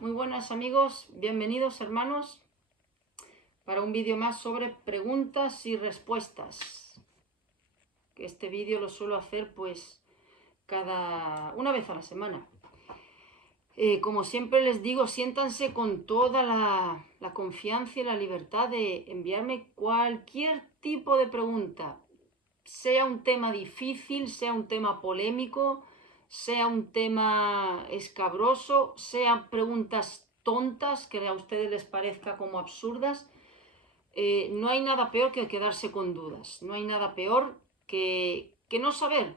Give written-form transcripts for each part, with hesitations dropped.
Muy buenas amigos, bienvenidos hermanos para un vídeo más sobre preguntas y respuestas. Que este vídeo lo suelo hacer pues una vez a la semana. Como siempre les digo, siéntanse con toda la confianza y la libertad de enviarme cualquier tipo de pregunta. Sea un tema difícil, sea un tema polémico, sea un tema escabroso, sean preguntas tontas que a ustedes les parezca como absurdas. No hay nada peor que quedarse con dudas, no hay nada peor que no saber.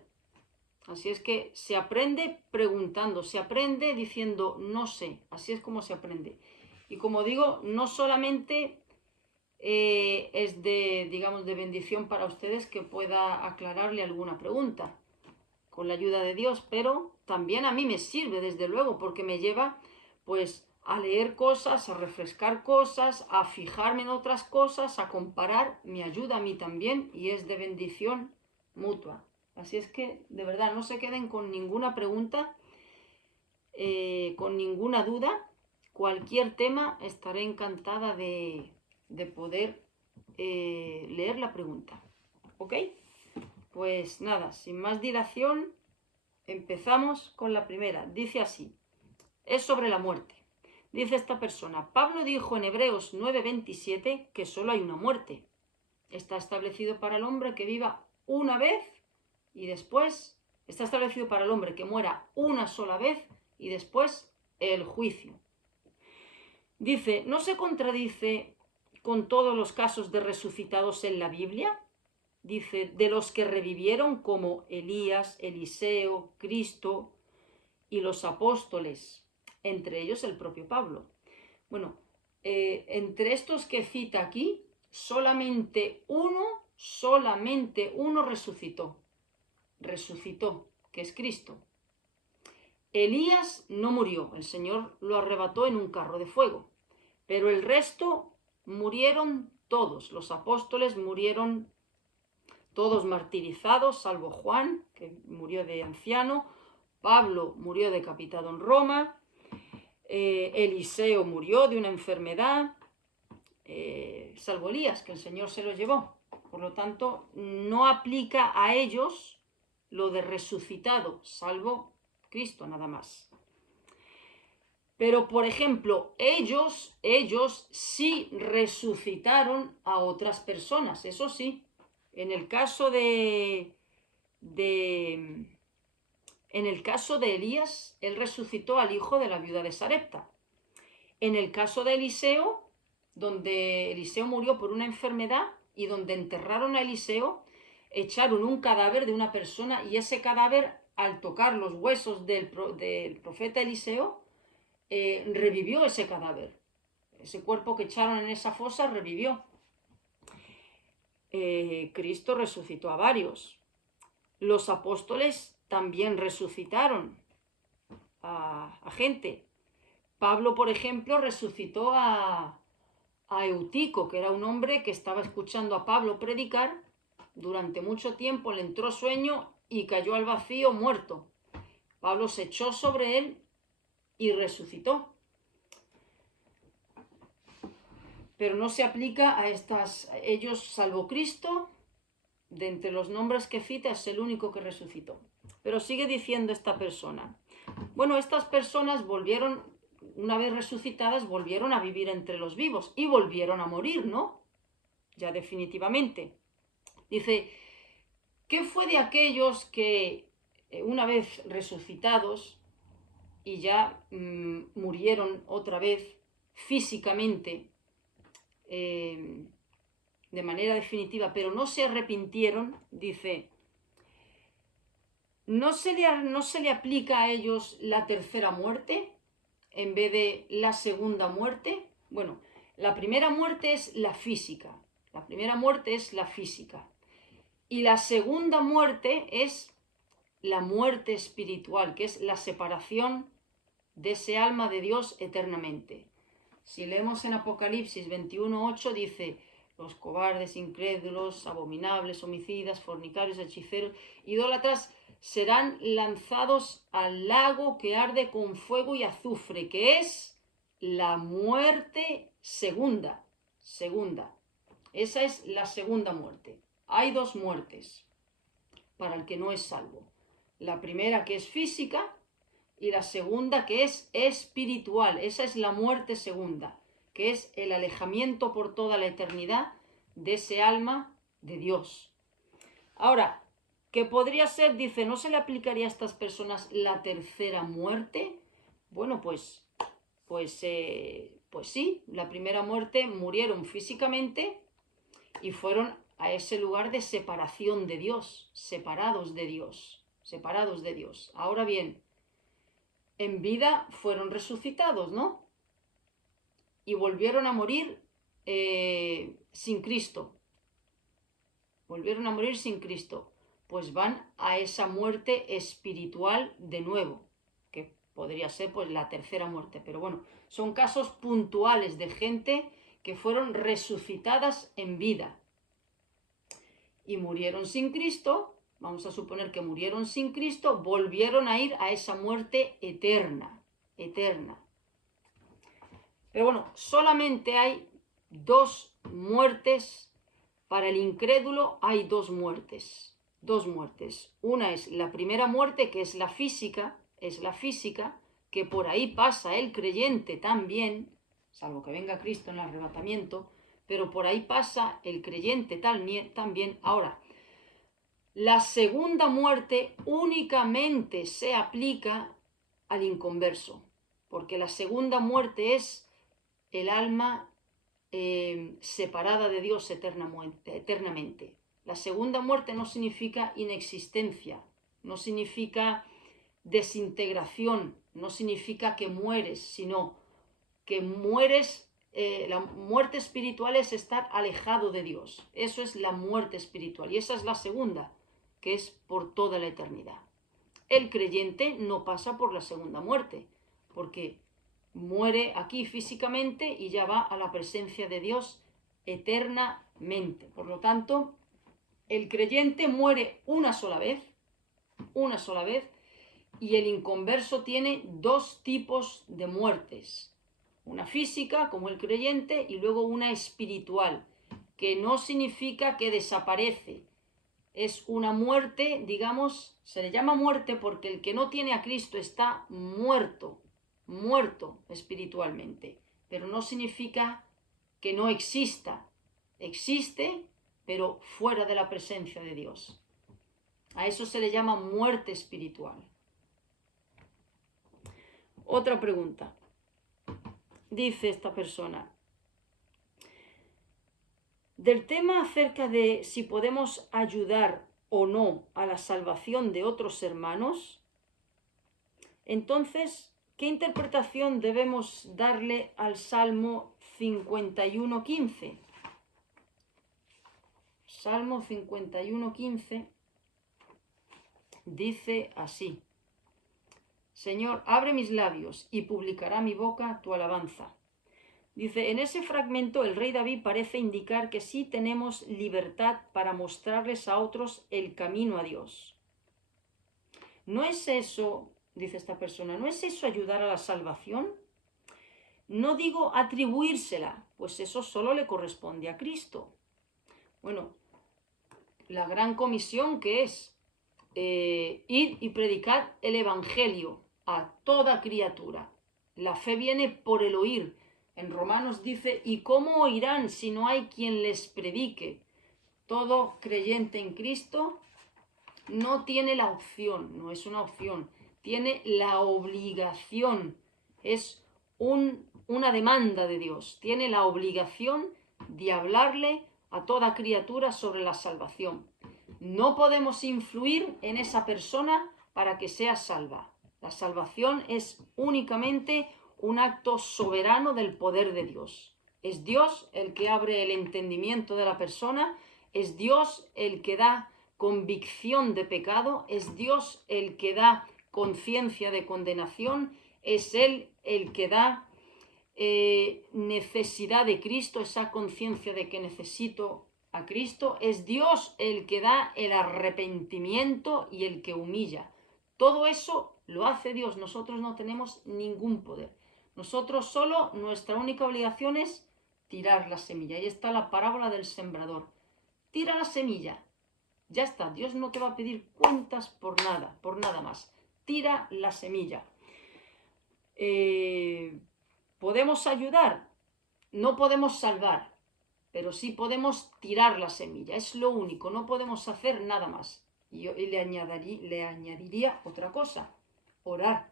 Así es que se aprende preguntando, se aprende diciendo no sé, así es como se aprende. Y como digo, no solamente es digamos, de bendición para ustedes que pueda aclararle alguna pregunta con la ayuda de Dios, pero también a mí me sirve, desde luego, porque me lleva pues a leer cosas, a refrescar cosas, a fijarme en otras cosas, a comparar, me ayuda a mí también y es de bendición mutua. Así es que, de verdad, no se queden con ninguna pregunta, con ninguna duda. Cualquier tema, estaré encantada de poder leer la pregunta. ¿Ok? Pues nada, sin más dilación, empezamos con la primera. Dice así, es sobre la muerte. Dice esta persona, Pablo dijo en Hebreos 9:27 que solo hay una muerte. Está establecido para el hombre que viva una vez y después, está establecido para el hombre que muera una sola vez y después el juicio. Dice, ¿no se contradice con todos los casos de resucitados en la Biblia? Dice, de los que revivieron como Elías, Eliseo, Cristo y los apóstoles, entre ellos el propio Pablo. Bueno, entre estos que cita aquí, solamente uno resucitó, que es Cristo. Elías no murió, el Señor lo arrebató en un carro de fuego, pero el resto murieron todos, los apóstoles murieron todos martirizados, salvo Juan, que murió de anciano, Pablo murió decapitado en Roma, Eliseo murió de una enfermedad, salvo Elías, que el Señor se lo llevó. Por lo tanto, no aplica a ellos lo de resucitado, salvo Cristo nada más. Pero, por ejemplo, ellos sí resucitaron a otras personas, eso sí. En el caso de Elías, él resucitó al hijo de la viuda de Sarepta. En el caso de Eliseo, donde Eliseo murió por una enfermedad y donde enterraron a Eliseo, echaron un cadáver de una persona y ese cadáver, al tocar los huesos del profeta Eliseo, revivió ese cadáver. Ese cuerpo que echaron en esa fosa revivió. Cristo resucitó a varios. Los apóstoles también resucitaron a gente. Pablo, por ejemplo, resucitó a Eutico, que era un hombre que estaba escuchando a Pablo predicar. Durante mucho tiempo le entró sueño y cayó al vacío muerto. Pablo se echó sobre él y resucitó. Pero no se aplica a ellos, salvo Cristo, de entre los nombres que cita, es el único que resucitó. Pero sigue diciendo esta persona. Bueno, estas personas volvieron, una vez resucitadas, volvieron a vivir entre los vivos y volvieron a morir, ¿no? Ya definitivamente. Dice, ¿qué fue de aquellos que una vez resucitados y ya murieron otra vez físicamente, de manera definitiva, pero no se arrepintieron? Dice, ¿no se le aplica a ellos la tercera muerte en vez de la segunda muerte? Bueno, la primera muerte es la física. La primera muerte es la física. Y la segunda muerte es la muerte espiritual, que es la separación de ese alma de Dios eternamente. Si leemos en Apocalipsis 21:8 dice, los cobardes, incrédulos, abominables, homicidas, fornicarios, hechiceros, idólatras, serán lanzados al lago que arde con fuego y azufre, que es la muerte segunda. Esa es la segunda muerte. Hay dos muertes para el que no es salvo. La primera, que es física, y la segunda, que es espiritual. Esa es la muerte segunda, que es el alejamiento por toda la eternidad de ese alma de Dios. Ahora, ¿qué podría ser? Dice, ¿no se le aplicaría a estas personas la tercera muerte? Bueno, pues sí, la primera muerte murieron físicamente y fueron a ese lugar de separación de Dios, separados de Dios. Ahora bien, en vida fueron resucitados, ¿no? Y volvieron a morir sin Cristo. Pues van a esa muerte espiritual de nuevo, que podría ser pues la tercera muerte. Pero bueno, son casos puntuales de gente que fueron resucitadas en vida y murieron sin Cristo. Vamos a suponer que murieron sin Cristo, volvieron a ir a esa muerte eterna. Pero bueno, solamente hay dos muertes. Para el incrédulo hay dos muertes. Una es la primera muerte, que es la física, que por ahí pasa el creyente también, salvo que venga Cristo en el arrebatamiento, pero por ahí pasa el creyente también. Ahora, la segunda muerte únicamente se aplica al inconverso, porque la segunda muerte es el alma separada de Dios eternamente. La segunda muerte no significa inexistencia, no significa desintegración, no significa que mueres, sino que mueres. La muerte espiritual es estar alejado de Dios. Eso es la muerte espiritual, y esa es la segunda, que es por toda la eternidad. El creyente no pasa por la segunda muerte, porque muere aquí físicamente y ya va a la presencia de Dios eternamente. Por lo tanto, el creyente muere una sola vez, y el inconverso tiene dos tipos de muertes. Una física, como el creyente, y luego una espiritual, que no significa que desaparece. Es una muerte, digamos, se le llama muerte porque el que no tiene a Cristo está muerto espiritualmente, pero no significa que no exista. Existe, pero fuera de la presencia de Dios. A eso se le llama muerte espiritual. Otra pregunta. Dice esta persona, del tema acerca de si podemos ayudar o no a la salvación de otros hermanos, entonces, ¿qué interpretación debemos darle al Salmo 51:15? Salmo 51:15 dice así: Señor, abre mis labios y publicará mi boca tu alabanza. Dice, en ese fragmento el rey David parece indicar que sí tenemos libertad para mostrarles a otros el camino a Dios. ¿No es eso, dice esta persona, no es eso ayudar a la salvación? No digo atribuírsela, pues eso solo le corresponde a Cristo. Bueno, la gran comisión que es ir y predicar el evangelio a toda criatura. La fe viene por el oír. En Romanos dice, ¿y cómo oirán si no hay quien les predique? Todo creyente en Cristo no tiene la opción, no es una opción, tiene la obligación, es una demanda de Dios, tiene la obligación de hablarle a toda criatura sobre la salvación. No podemos influir en esa persona para que sea salva. La salvación es únicamente un acto soberano del poder de Dios. Es Dios el que abre el entendimiento de la persona, es Dios el que da convicción de pecado, es Dios el que da conciencia de condenación, es Él el que da necesidad de Cristo, esa conciencia de que necesito a Cristo, es Dios el que da el arrepentimiento y el que humilla. Todo eso lo hace Dios, nosotros no tenemos ningún poder. Nosotros solo, nuestra única obligación es tirar la semilla. Ahí está la parábola del sembrador. Tira la semilla. Ya está, Dios no te va a pedir cuentas por nada más. Tira la semilla. ¿Podemos ayudar? No podemos salvar, pero sí podemos tirar la semilla. Es lo único, no podemos hacer nada más. Y le añadiría otra cosa, orar.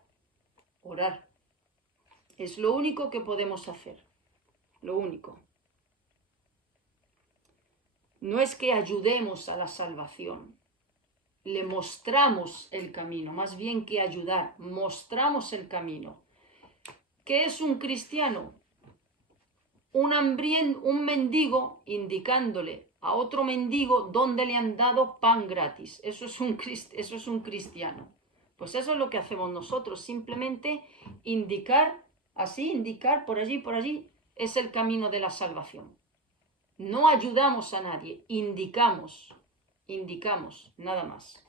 Es lo único que podemos hacer, lo único. No es que ayudemos a la salvación, le mostramos el camino, más bien que ayudar, mostramos el camino. ¿Qué es un cristiano? Un mendigo indicándole a otro mendigo dónde le han dado pan gratis. Eso es un cristiano. Pues eso es lo que hacemos nosotros, simplemente indicar por allí, es el camino de la salvación. No ayudamos a nadie, indicamos, nada más.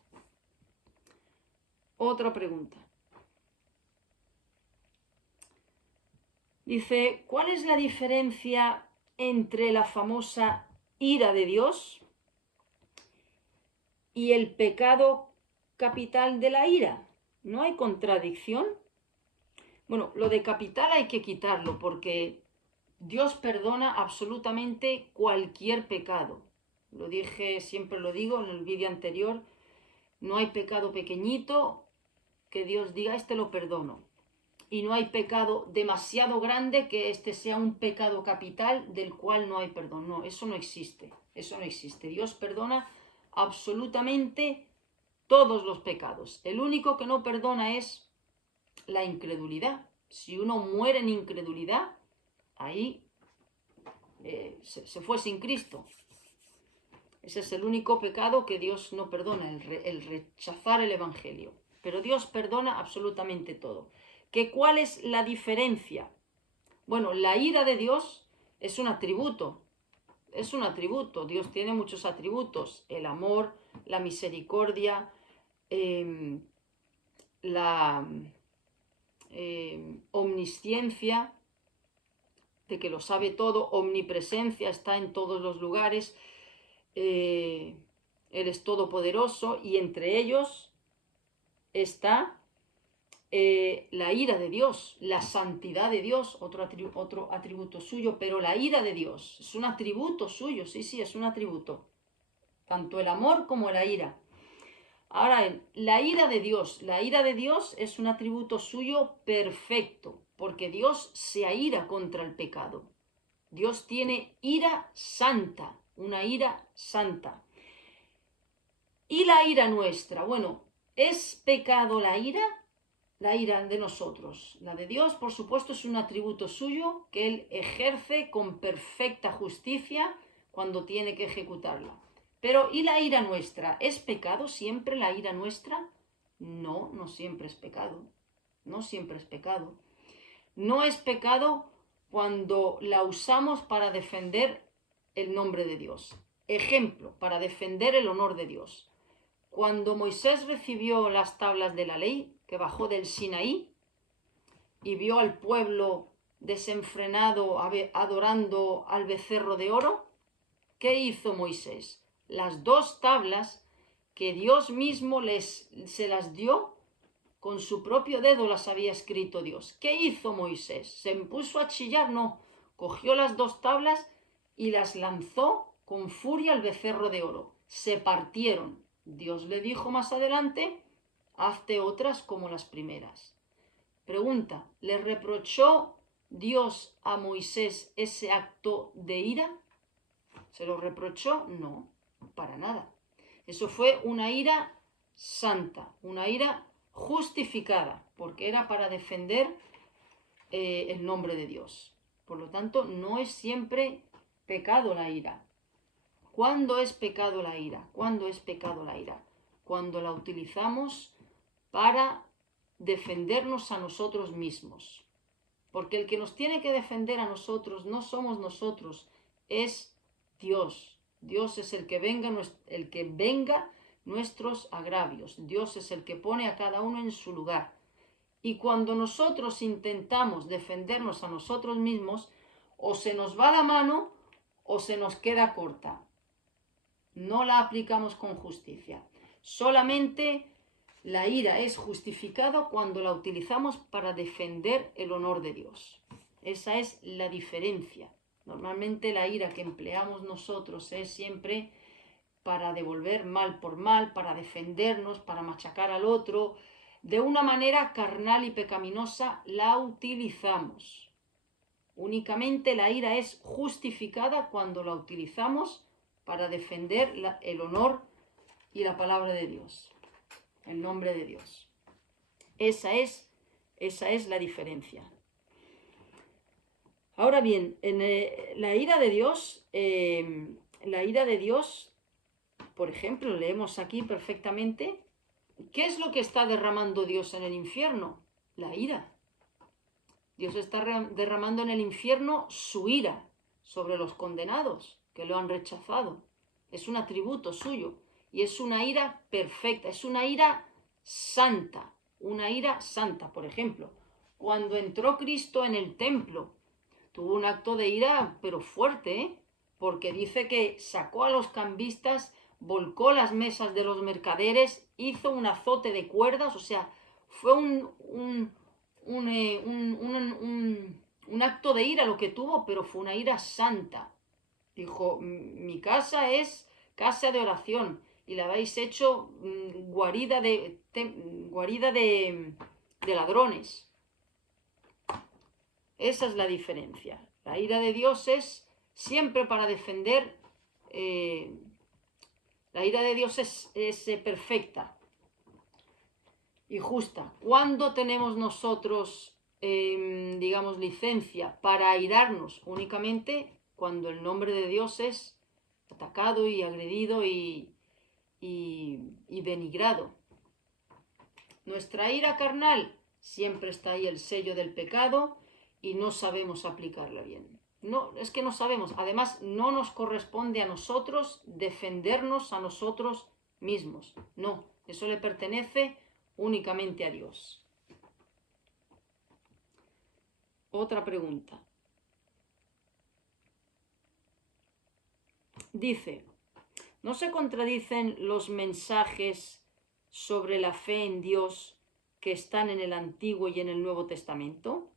Otra pregunta. Dice, ¿cuál es la diferencia entre la famosa ira de Dios y el pecado capital de la ira? ¿No hay contradicción? Bueno, lo de capital hay que quitarlo porque Dios perdona absolutamente cualquier pecado. Lo dije, siempre lo digo en el vídeo anterior, no hay pecado pequeñito que Dios diga, este lo perdono. Y no hay pecado demasiado grande que este sea un pecado capital del cual no hay perdón. No, eso no existe. Dios perdona absolutamente todos los pecados. El único que no perdona es la incredulidad. Si uno muere en incredulidad, ahí se fue sin Cristo. Ese es el único pecado que Dios no perdona, el rechazar el Evangelio. Pero Dios perdona absolutamente todo. ¿Cuál es la diferencia? Bueno, la ira de Dios es un atributo. Dios tiene muchos atributos. El amor, la misericordia, la omnisciencia, de que lo sabe todo, omnipresencia, está en todos los lugares. Él es todopoderoso y entre ellos está la ira de Dios, la santidad de Dios, otro atributo suyo, pero la ira de Dios es un atributo suyo, sí, es un atributo, tanto el amor como la ira. Ahora, la ira de Dios es un atributo suyo perfecto, porque Dios se aira contra el pecado. Dios tiene ira santa, una ira santa. ¿Y la ira nuestra? Bueno, ¿es pecado la ira? La ira de nosotros. La de Dios, por supuesto, es un atributo suyo que Él ejerce con perfecta justicia cuando tiene que ejecutarla. Pero, ¿y la ira nuestra? ¿Es pecado siempre la ira nuestra? No, no siempre es pecado. No siempre es pecado. No es pecado cuando la usamos para defender el nombre de Dios. Ejemplo, para defender el honor de Dios. Cuando Moisés recibió las tablas de la ley, que bajó del Sinaí, y vio al pueblo desenfrenado adorando al becerro de oro, ¿qué hizo Moisés? Las 2 tablas que Dios mismo se las dio, con su propio dedo las había escrito Dios. ¿Qué hizo Moisés? ¿Se puso a chillar? No. Cogió las 2 tablas y las lanzó con furia al becerro de oro. Se partieron. Dios le dijo más adelante, hazte otras como las primeras. Pregunta, ¿le reprochó Dios a Moisés ese acto de ira? ¿Se lo reprochó? No, para nada. Eso fue una ira santa, una ira justificada, porque era para defender el nombre de Dios. Por lo tanto, no es siempre pecado la ira. ¿Cuándo es pecado la ira? ¿Cuándo es pecado la ira? Cuando la utilizamos para defendernos a nosotros mismos. Porque el que nos tiene que defender a nosotros no somos nosotros, es Dios. Dios es el que venga nuestros agravios. Dios es el que pone a cada uno en su lugar. Y cuando nosotros intentamos defendernos a nosotros mismos, o se nos va la mano o se nos queda corta. No la aplicamos con justicia. Solamente la ira es justificada cuando la utilizamos para defender el honor de Dios. Esa es la diferencia. Normalmente la ira que empleamos nosotros es siempre para devolver mal por mal, para defendernos, para machacar al otro. De una manera carnal y pecaminosa la utilizamos. Únicamente la ira es justificada cuando la utilizamos para defender el honor y la palabra de Dios, el nombre de Dios. Esa es la diferencia. Ahora bien, la ira de Dios, por ejemplo, leemos aquí perfectamente, ¿qué es lo que está derramando Dios en el infierno? La ira. Dios está derramando en el infierno su ira sobre los condenados que lo han rechazado. Es un atributo suyo y es una ira perfecta, es una ira santa, una ira santa. Por ejemplo, cuando entró Cristo en el templo, tuvo un acto de ira, pero fuerte, ¿eh? Porque dice que sacó a los cambistas, volcó las mesas de los mercaderes, hizo un azote de cuerdas, o sea, fue un acto de ira lo que tuvo, pero fue una ira santa. Dijo, mi casa es casa de oración y la habéis hecho guarida de ladrones. Esa es la diferencia. La ira de Dios es siempre para defender. La ira de Dios es perfecta y justa. ¿Cuándo tenemos nosotros, digamos, licencia para airarnos? Únicamente cuando el nombre de Dios es atacado y agredido y denigrado. Nuestra ira carnal, siempre está ahí el sello del pecado y no sabemos aplicarla bien. No, es que no sabemos. Además, no nos corresponde a nosotros defendernos a nosotros mismos. No, eso le pertenece únicamente a Dios. Otra pregunta. Dice, ¿no se contradicen los mensajes sobre la fe en Dios que están en el Antiguo y en el Nuevo Testamento?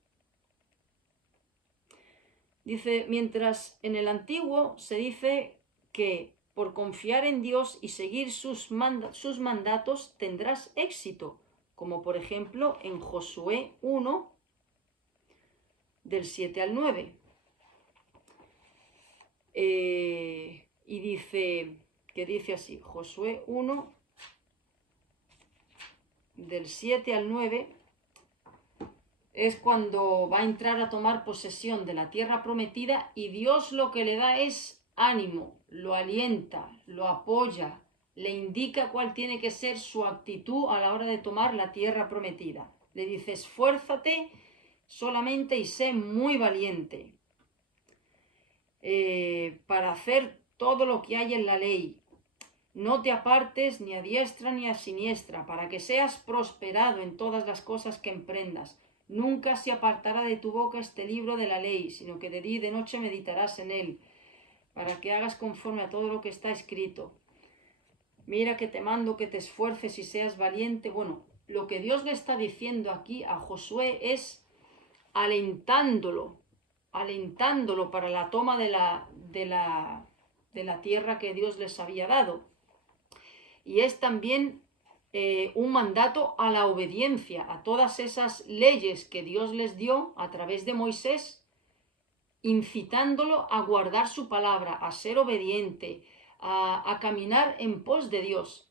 Dice, mientras en el Antiguo se dice que por confiar en Dios y seguir sus mandatos tendrás éxito, como por ejemplo en Josué 1, del 7 al 9. Y dice así, Josué 1, del 7 al 9, es cuando va a entrar a tomar posesión de la tierra prometida y Dios lo que le da es ánimo, lo alienta, lo apoya, le indica cuál tiene que ser su actitud a la hora de tomar la tierra prometida. Le dice, esfuérzate solamente y sé muy valiente para hacer todo lo que hay en la ley. No te apartes ni a diestra ni a siniestra, para que seas prosperado en todas las cosas que emprendas. Nunca se apartará de tu boca este libro de la ley, sino que de día y de noche meditarás en él, para que hagas conforme a todo lo que está escrito. Mira que te mando que te esfuerces y seas valiente. Bueno, lo que Dios le está diciendo aquí a Josué es alentándolo para la toma de la tierra que Dios les había dado. Y es también un mandato a la obediencia, a todas esas leyes que Dios les dio a través de Moisés, incitándolo a guardar su palabra, a ser obediente, a caminar en pos de Dios.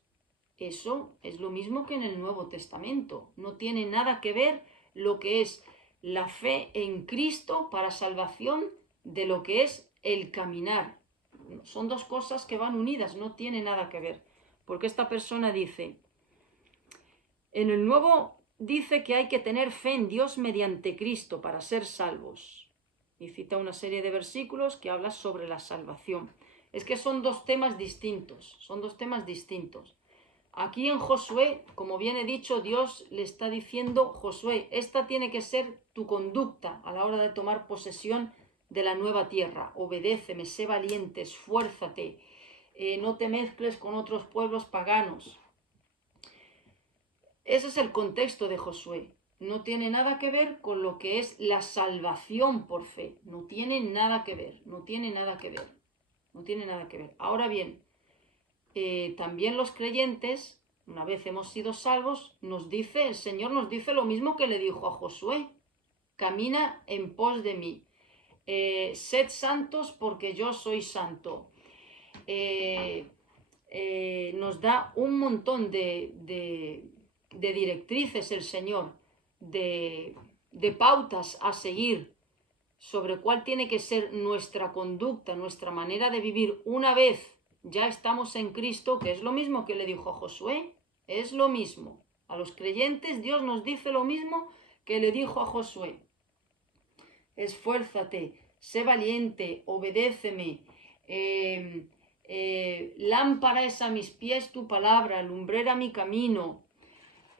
Eso es lo mismo que en el Nuevo Testamento. No tiene nada que ver lo que es la fe en Cristo para salvación de lo que es el caminar. Son dos cosas que van unidas, no tiene nada que ver. Porque esta persona dice, en el Nuevo dice que hay que tener fe en Dios mediante Cristo para ser salvos. Y cita una serie de versículos que habla sobre la salvación. Es que son dos temas distintos, Aquí en Josué, como bien he dicho, Dios le está diciendo, Josué, esta tiene que ser tu conducta a la hora de tomar posesión de la nueva tierra. Obedéceme, sé valiente, esfuérzate, no te mezcles con otros pueblos paganos. Ese es el contexto de Josué. No tiene nada que ver con lo que es la salvación por fe. No tiene nada que ver, no tiene nada que ver, no tiene nada que ver. Ahora bien, también los creyentes, una vez hemos sido salvos, el Señor nos dice lo mismo que le dijo a Josué: camina en pos de mí, sed santos porque yo soy santo. Nos da un montón de directrices el Señor, de pautas a seguir sobre cuál tiene que ser nuestra conducta, nuestra manera de vivir una vez ya estamos en Cristo, que es lo mismo que le dijo a Josué, es lo mismo. A los creyentes Dios nos dice lo mismo que le dijo a Josué: esfuérzate, sé valiente, obedéceme, lámpara es a mis pies tu palabra, lumbrera mi camino,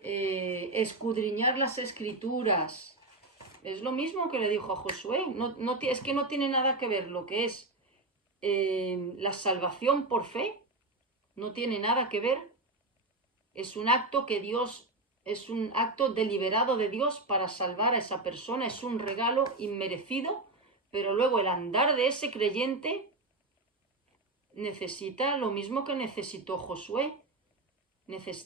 escudriñar las escrituras. Es lo mismo que le dijo a Josué. Es que no tiene nada que ver lo que es la salvación por fe. No tiene nada que ver. Es un acto es un acto deliberado de Dios para salvar a esa persona. Es un regalo inmerecido. Pero luego el andar de ese creyente necesita lo mismo que necesitó Josué.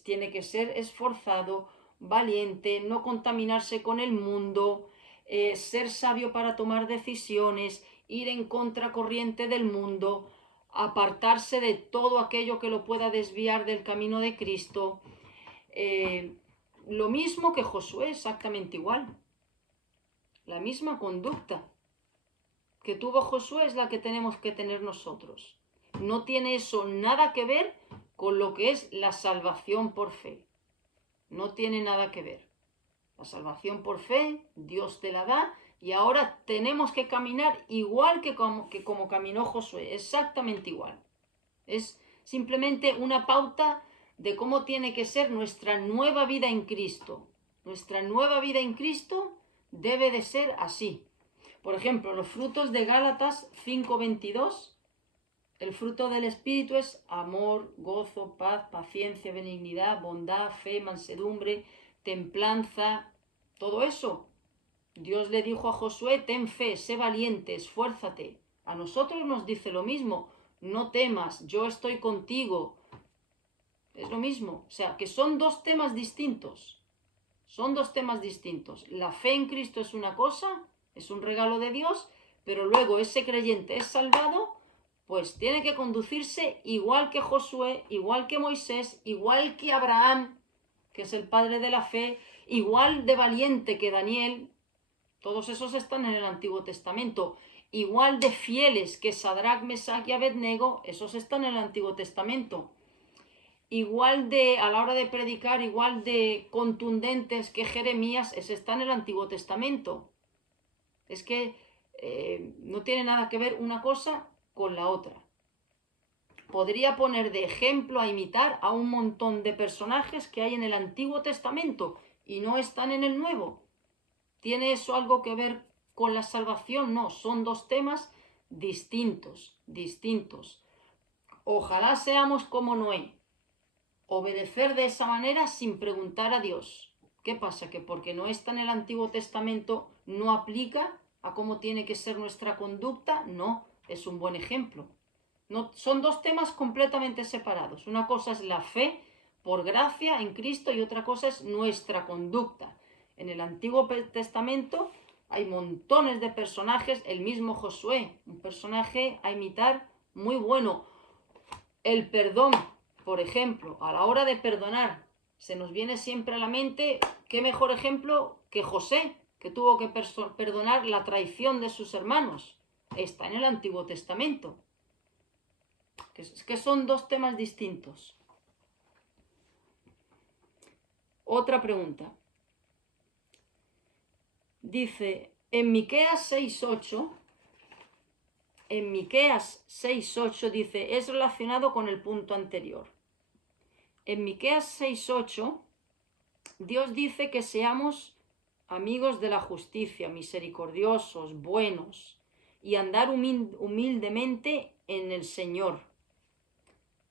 Tiene que ser esforzado, valiente, no contaminarse con el mundo, ser sabio para tomar decisiones, ir en contracorriente del mundo, apartarse de todo aquello que lo pueda desviar del camino de Cristo. Lo mismo que Josué, exactamente igual. La misma conducta que tuvo Josué es la que tenemos que tener nosotros. No tiene eso nada que ver con lo que es la salvación por fe. No tiene nada que ver. La salvación por fe, Dios te la da y ahora tenemos que caminar igual que como caminó Josué, exactamente igual. Es simplemente una pauta de cómo tiene que ser nuestra nueva vida en Cristo. Nuestra nueva vida en Cristo debe de ser así. Por ejemplo, los frutos de Gálatas 5:22. El fruto del Espíritu es amor, gozo, paz, paciencia, benignidad, bondad, fe, mansedumbre, templanza. Todo eso. Dios le dijo a Josué: ten fe, sé valiente, esfuérzate. A nosotros nos dice lo mismo: no temas, yo estoy contigo. Es lo mismo. O sea, que son dos temas distintos. Son dos temas distintos. La fe en Cristo es una cosa, es un regalo de Dios, pero luego ese creyente es salvado, pues tiene que conducirse igual que Josué, igual que Moisés, igual que Abraham, que es el padre de la fe, igual de valiente que Daniel. Todos esos están en el Antiguo Testamento. Igual de fieles que Sadrach, Mesach y Abednego, esos están en el Antiguo Testamento. Igual de, a la hora de predicar, igual de contundentes que Jeremías, ese está en el Antiguo Testamento. Es que no tiene nada que ver una cosa con la otra. Podría poner de ejemplo a imitar a un montón de personajes que hay en el Antiguo Testamento y no están en el Nuevo. ¿Tiene eso algo que ver con la salvación? No, son dos temas distintos. Ojalá seamos como Noé. Obedecer de esa manera sin preguntar a Dios. ¿Qué pasa? ¿Que porque no está en el Antiguo Testamento no aplica a cómo tiene que ser nuestra conducta? No, es un buen ejemplo. No, son dos temas completamente separados. Una cosa es la fe por gracia en Cristo y otra cosa es nuestra conducta. En el Antiguo Testamento hay montones de personajes, el mismo Josué, un personaje a imitar muy bueno. El perdón, por ejemplo, a la hora de perdonar, se nos viene siempre a la mente, qué mejor ejemplo que José, que tuvo que perdonar la traición de sus hermanos. Está en el Antiguo Testamento. Que son dos temas distintos. Otra pregunta. Dice, en Miqueas 6:8 dice, es relacionado con el punto anterior. en Miqueas 6:8, Dios dice que seamos amigos de la justicia, misericordiosos, buenos, y andar humildemente en el Señor.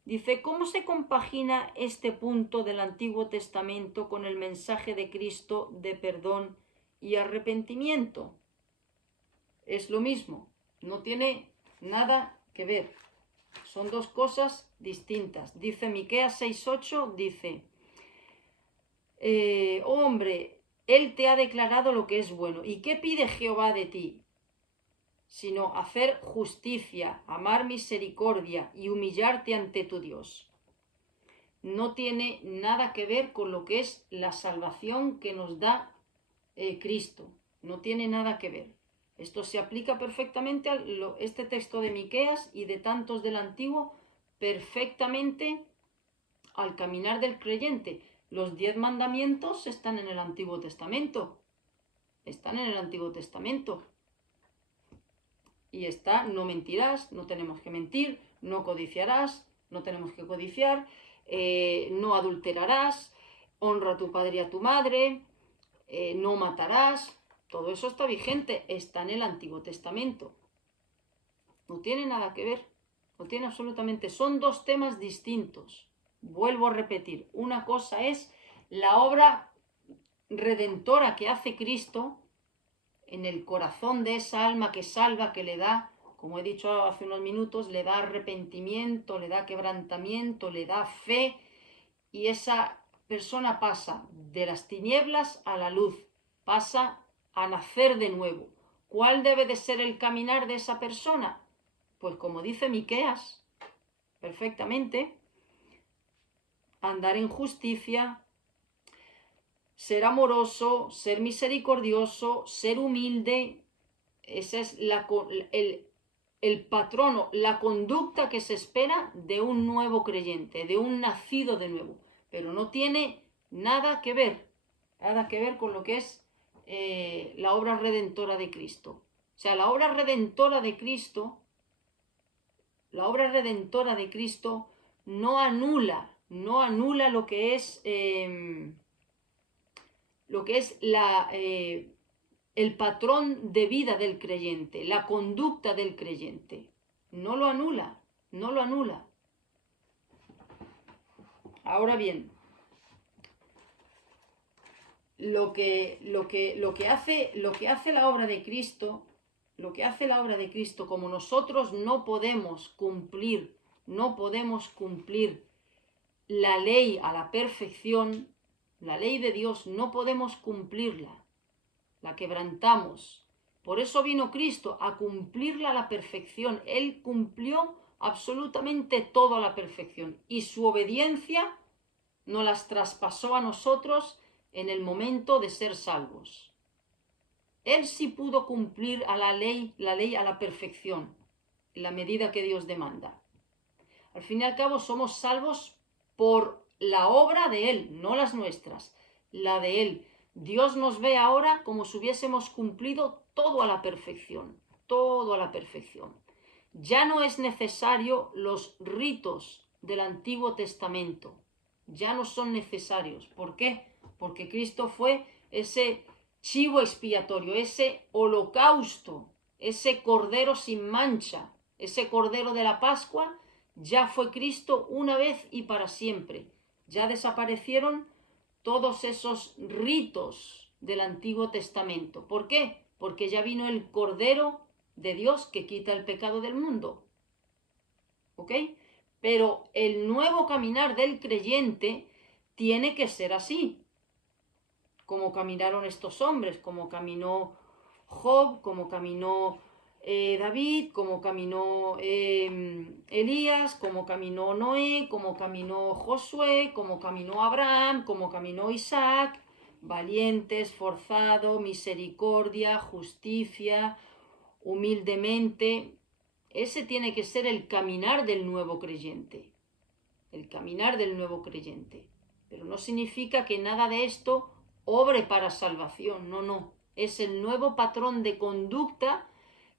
Dice, ¿cómo se compagina este punto del Antiguo Testamento con el mensaje de Cristo de perdón y arrepentimiento? Es lo mismo, no tiene nada que ver. Son dos cosas distintas. Dice Miqueas 6:8, dice, oh hombre, Él te ha declarado lo que es bueno. ¿Y qué pide Jehová de ti? Sino hacer justicia, amar misericordia y humillarte ante tu Dios. No tiene nada que ver con lo que es la salvación que nos da Cristo. No tiene nada que ver. Esto se aplica perfectamente a este texto de Miqueas y de tantos del Antiguo, perfectamente al caminar del creyente. Los 10 mandamientos están en el Antiguo Testamento. Están en el Antiguo Testamento. Y está, no mentirás, no tenemos que mentir, no codiciarás, no tenemos que codiciar, no adulterarás, honra a tu padre y a tu madre, no matarás. Todo eso está vigente, está en el Antiguo Testamento. No tiene nada que ver, no tiene absolutamente, son dos temas distintos. Vuelvo a repetir, una cosa es la obra redentora que hace Cristo en el corazón de esa alma que salva, que le da, como he dicho hace unos minutos, le da arrepentimiento, le da quebrantamiento, le da fe, y esa persona pasa de las tinieblas a la luz, pasa a nacer de nuevo. ¿Cuál debe de ser el caminar de esa persona? Pues como dice Miqueas, perfectamente, andar en justicia, ser amoroso, ser misericordioso, ser humilde. Ese es el patrono, la conducta que se espera de un nuevo creyente, de un nacido de nuevo. Pero no tiene nada que ver con lo que es la obra redentora de Cristo. O sea, la obra redentora de Cristo no anula lo que es el patrón de vida del creyente, la conducta del creyente. No lo anula, no lo anula. Ahora bien, lo que hace la obra de Cristo, como nosotros no podemos cumplir la ley a la perfección, la ley de Dios no podemos cumplirla, la quebrantamos. Por eso vino Cristo, a cumplirla a la perfección. Él cumplió absolutamente todo a la perfección y su obediencia nos las traspasó a nosotros en el momento de ser salvos. Él sí pudo cumplir a la ley a la perfección, en la medida que Dios demanda. Al fin y al cabo somos salvos por la obra de Él, no las nuestras, la de Él. Dios nos ve ahora como si hubiésemos cumplido todo a la perfección, todo a la perfección. Ya no es necesario los ritos del Antiguo Testamento, ya no son necesarios. ¿Por qué? Porque Cristo fue ese chivo expiatorio, ese holocausto, ese cordero sin mancha, ese cordero de la Pascua. Ya fue Cristo una vez y para siempre. Ya desaparecieron todos esos ritos del Antiguo Testamento. ¿Por qué? Porque ya vino el Cordero de Dios que quita el pecado del mundo. ¿Ok? Pero el nuevo caminar del creyente tiene que ser así. Como caminaron estos hombres, como caminó Job, como caminó David, como caminó Elías, como caminó Noé, como caminó Josué, como caminó Abraham, como caminó Isaac, valiente, esforzado, misericordia, justicia, humildemente. Ese tiene que ser el caminar del nuevo creyente, el caminar del nuevo creyente. Pero no significa que nada de esto obre para salvación, no. Es el nuevo patrón de conducta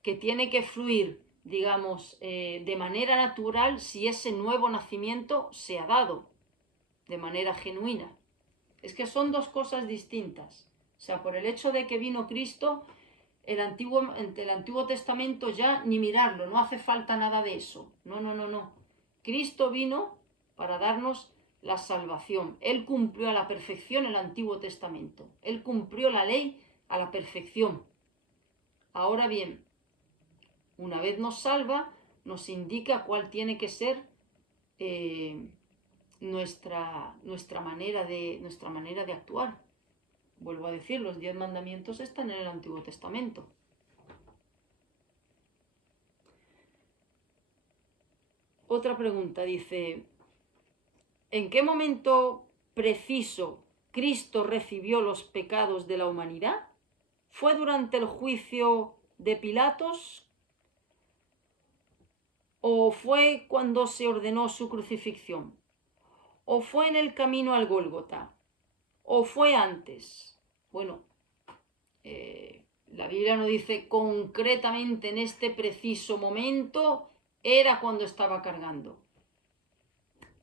que tiene que fluir, digamos, de manera natural si ese nuevo nacimiento se ha dado. de manera genuina. Es que son dos cosas distintas. O sea, por el hecho de que vino Cristo, el Antiguo Testamento ya ni mirarlo, no hace falta nada de eso. No, no, no, no. Cristo vino para darnos la salvación. Él cumplió a la perfección el Antiguo Testamento. Él cumplió la ley a la perfección. Ahora bien, una vez nos salva, nos indica cuál tiene que ser nuestra manera de actuar. Vuelvo a decir, los 10 mandamientos están en el Antiguo Testamento. Otra pregunta dice, ¿en qué momento preciso Cristo recibió los pecados de la humanidad? ¿Fue durante el juicio de Pilatos? ¿O fue cuando se ordenó su crucifixión? ¿O fue en el camino al Gólgota? ¿O fue antes? Bueno, la Biblia no dice concretamente en este preciso momento, era cuando estaba cargando.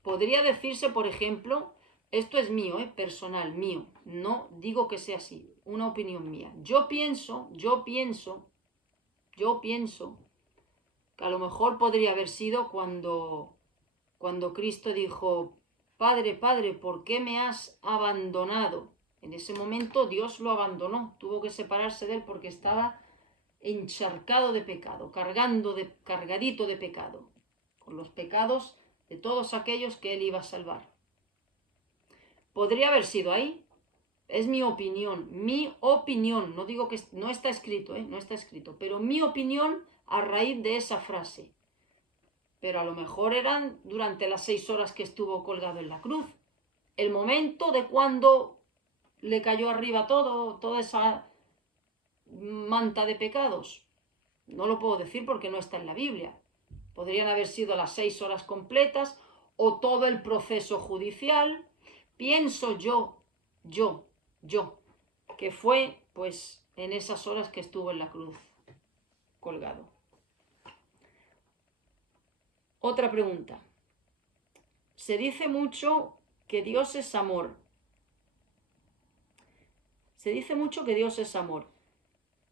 Podría decirse, por ejemplo, esto es mío, personal, mío, no digo que sea así, una opinión mía. Yo pienso que a lo mejor podría haber sido cuando Cristo dijo, Padre, Padre, ¿por qué me has abandonado? En ese momento Dios lo abandonó, tuvo que separarse de él porque estaba encharcado de pecado, cargadito de pecado, con los pecados de todos aquellos que él iba a salvar. Podría haber sido ahí, es mi opinión, no digo que no está escrito, no está escrito, pero mi opinión a raíz de esa frase. Pero a lo mejor eran durante las 6 horas que estuvo colgado en la cruz. El momento de cuando le cayó arriba toda esa manta de pecados. No lo puedo decir porque no está en la Biblia. Podrían haber sido las 6 horas completas o todo el proceso judicial. Pienso yo, que fue pues en esas horas que estuvo en la cruz colgado. Otra pregunta. Se dice mucho que Dios es amor.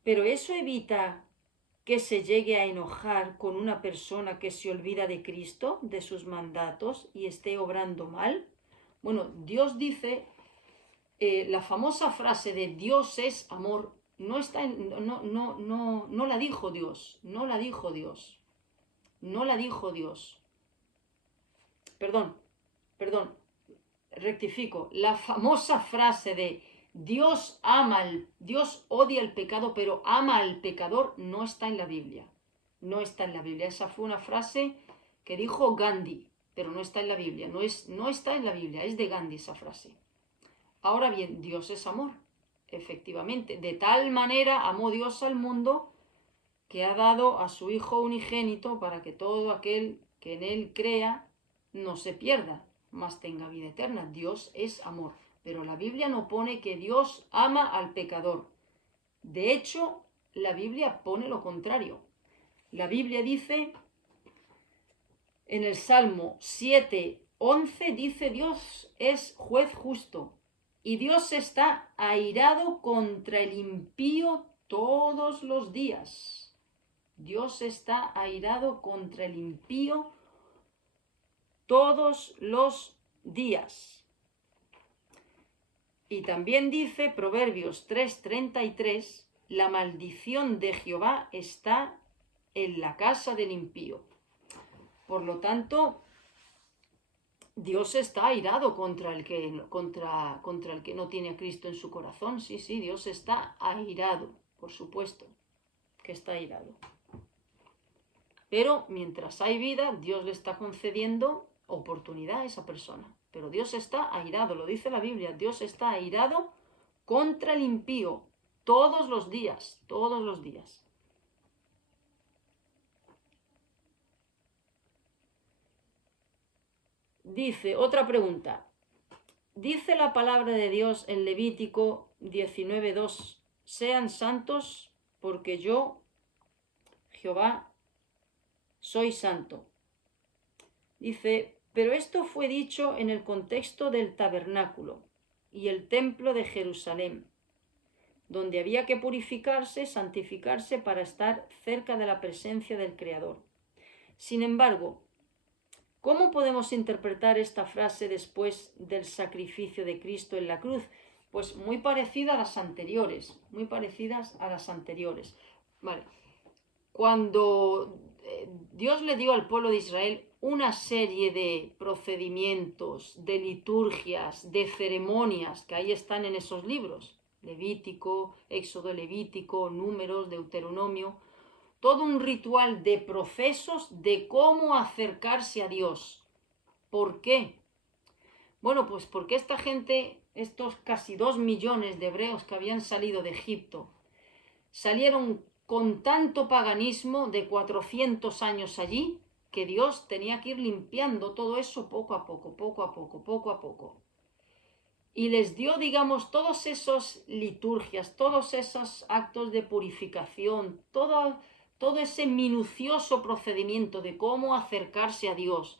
Pero eso evita que se llegue a enojar con una persona que se olvida de Cristo, de sus mandatos y esté obrando mal. Bueno, Dios dice, la famosa frase de Dios es amor, no la dijo Dios. Perdón, rectifico, la famosa frase de Dios odia el pecado, pero ama al pecador, no está en la Biblia. No está en la Biblia. Esa fue una frase que dijo Gandhi, pero no está en la Biblia. No está en la Biblia, es de Gandhi esa frase. Ahora bien, Dios es amor, efectivamente. De tal manera amó Dios al mundo que ha dado a su Hijo unigénito para que todo aquel que en él crea no se pierda, mas tenga vida eterna. Dios es amor. Pero la Biblia no pone que Dios ama al pecador. De hecho, la Biblia pone lo contrario. La Biblia dice, en el Salmo 7:11, dice Dios es juez justo. Y Dios está airado contra el impío todos los días. Dios está airado contra el impío todos los días. Y también dice Proverbios 3:33, la maldición de Jehová está en la casa del impío. Por lo tanto, Dios está airado contra el que no tiene a Cristo en su corazón. Sí, Dios está airado, por supuesto que está airado. Pero mientras hay vida, Dios le está concediendo oportunidad a esa persona. Pero Dios está airado, lo dice la Biblia, Dios está airado contra el impío todos los días. Dice, otra pregunta. Dice la palabra de Dios en Levítico 19:2, sean santos porque yo, Jehová, soy santo. Dice, Pero esto fue dicho en el contexto del tabernáculo y el templo de Jerusalén, donde había que purificarse, santificarse para estar cerca de la presencia del Creador. Sin embargo, ¿cómo podemos interpretar esta frase después del sacrificio de Cristo en la cruz? Pues muy parecida a las anteriores, muy parecidas a las anteriores. Vale. Cuando Dios le dio al pueblo de Israel una serie de procedimientos, de liturgias, de ceremonias, que ahí están en esos libros, Levítico, Éxodo Levítico, Números, Deuteronomio, todo un ritual de procesos de cómo acercarse a Dios. ¿Por qué? Bueno, pues porque esta gente, estos casi 2 millones de hebreos que habían salido de Egipto, salieron con tanto paganismo de 400 años allí, que Dios tenía que ir limpiando todo eso poco a poco, poco a poco, poco a poco. Y les dio, digamos, todos esos liturgias, todos esos actos de purificación, todo ese minucioso procedimiento de cómo acercarse a Dios,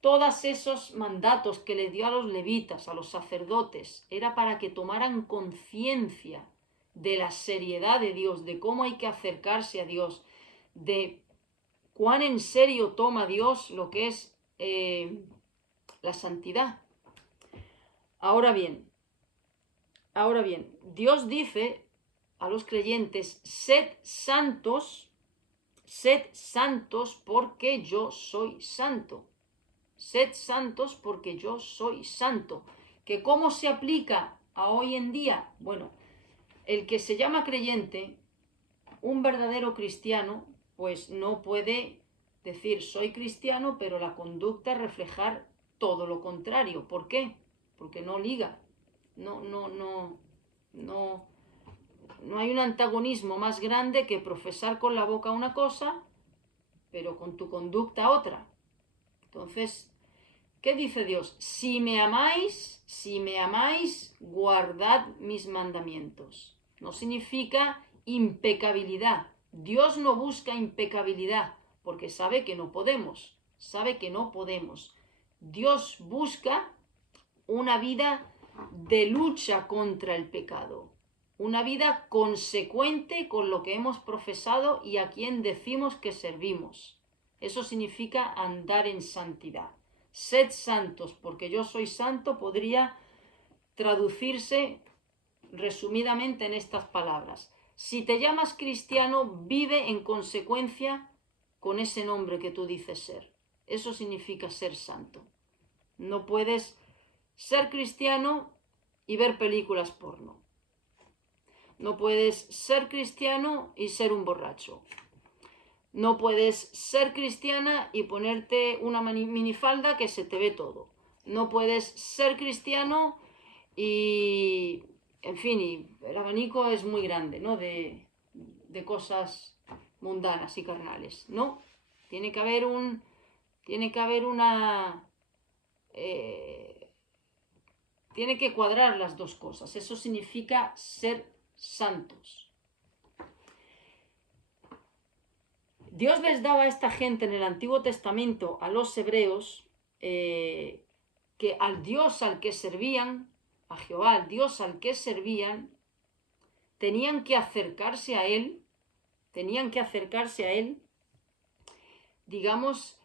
todos esos mandatos que le dio a los levitas, a los sacerdotes, era para que tomaran conciencia de la seriedad de Dios, de cómo hay que acercarse a Dios, de cuán en serio toma Dios lo que es la santidad. Ahora bien, Dios dice a los creyentes, sed santos porque yo soy santo. Sed santos porque yo soy santo. ¿Que cómo se aplica a hoy en día? Bueno, el que se llama creyente, un verdadero cristiano, pues no puede decir soy cristiano, pero la conducta reflejar todo lo contrario. ¿Por qué? Porque no liga. No hay un antagonismo más grande que profesar con la boca una cosa, pero con tu conducta otra. Entonces, ¿qué dice Dios? Si me amáis, guardad mis mandamientos. No significa impecabilidad. Dios no busca impecabilidad, porque sabe que no podemos. Dios busca una vida de lucha contra el pecado. Una vida consecuente con lo que hemos profesado y a quien decimos que servimos. Eso significa andar en santidad. Sed santos, porque yo soy santo, podría traducirse resumidamente en estas palabras. Si te llamas cristiano, vive en consecuencia con ese nombre que tú dices ser. Eso significa ser santo. No puedes ser cristiano y ver películas porno. No puedes ser cristiano y ser un borracho. No puedes ser cristiana y ponerte una minifalda que se te ve todo. No puedes ser cristiano y, en fin, y el abanico es muy grande, ¿no? De cosas mundanas y carnales, ¿no? Tiene que haber tiene que cuadrar las dos cosas. Eso significa ser santos. Dios les daba a esta gente en el Antiguo Testamento, a los hebreos, que al Dios al que servían, a Jehová, al Dios al que servían, tenían que acercarse a Él, digamos,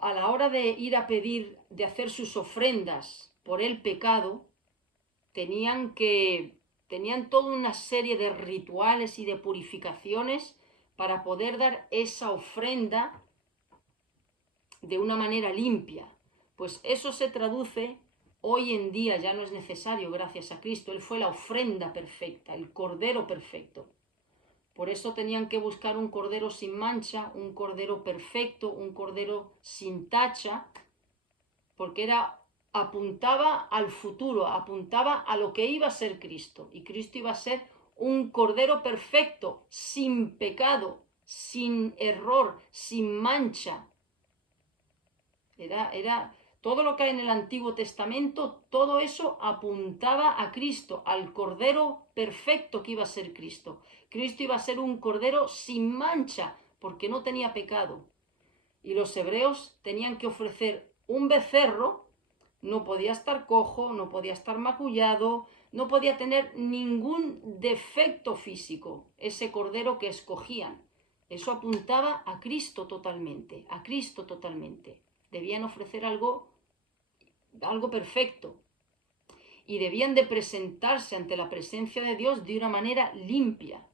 a la hora de ir a pedir, de hacer sus ofrendas por el pecado, tenían toda una serie de rituales y de purificaciones para poder dar esa ofrenda de una manera limpia. Pues eso se traduce, hoy en día ya no es necesario, gracias a Cristo. Él fue la ofrenda perfecta, el cordero perfecto. Por eso tenían que buscar un cordero sin mancha, un cordero perfecto, un cordero sin tacha, porque apuntaba al futuro, apuntaba a lo que iba a ser Cristo. Y Cristo iba a ser un cordero perfecto, sin pecado, sin error, sin mancha. Era todo lo que hay en el Antiguo Testamento, todo eso apuntaba a Cristo, al cordero perfecto que iba a ser Cristo. Cristo iba a ser un cordero sin mancha, porque no tenía pecado. Y los hebreos tenían que ofrecer un becerro, no podía estar cojo, no podía estar macullado, no podía tener ningún defecto físico, ese cordero que escogían. Eso apuntaba a Cristo totalmente, a Cristo totalmente. Debían ofrecer algo perfecto. Y debían de presentarse ante la presencia de Dios de una manera limpia.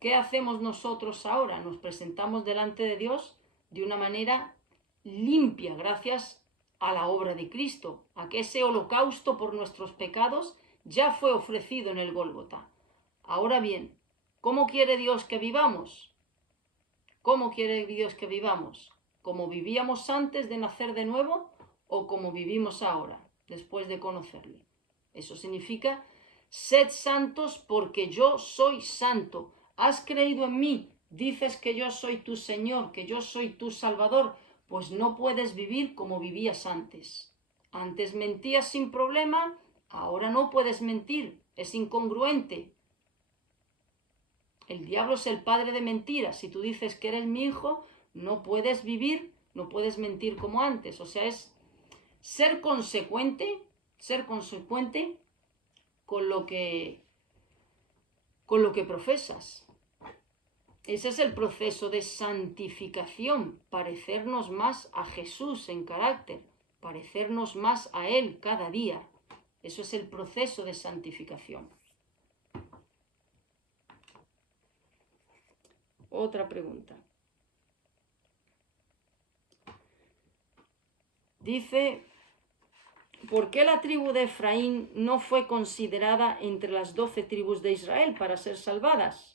¿Qué hacemos nosotros ahora? Nos presentamos delante de Dios de una manera limpia, gracias a la obra de Cristo, a que ese holocausto por nuestros pecados ya fue ofrecido en el Gólgota. Ahora bien, ¿cómo quiere Dios que vivamos? ¿Cómo quiere Dios que vivamos? ¿Como vivíamos antes de nacer de nuevo o como vivimos ahora, después de conocerle? Eso significa, sed santos porque yo soy santo. ¿Has creído en mí? Dices que yo soy tu Señor, que yo soy tu Salvador, pues no puedes vivir como vivías antes. Antes mentías sin problema, ahora no puedes mentir, es incongruente. El diablo es el padre de mentiras. Si tú dices que eres mi hijo, no puedes vivir, no puedes mentir como antes. O sea, es ser consecuente con lo que profesas. Ese es el proceso de santificación, parecernos más a Jesús en carácter, parecernos más a Él cada día. Eso es el proceso de santificación. Otra pregunta. Dice, ¿por qué la tribu de Efraín no fue considerada entre las 12 tribus de Israel para ser salvadas?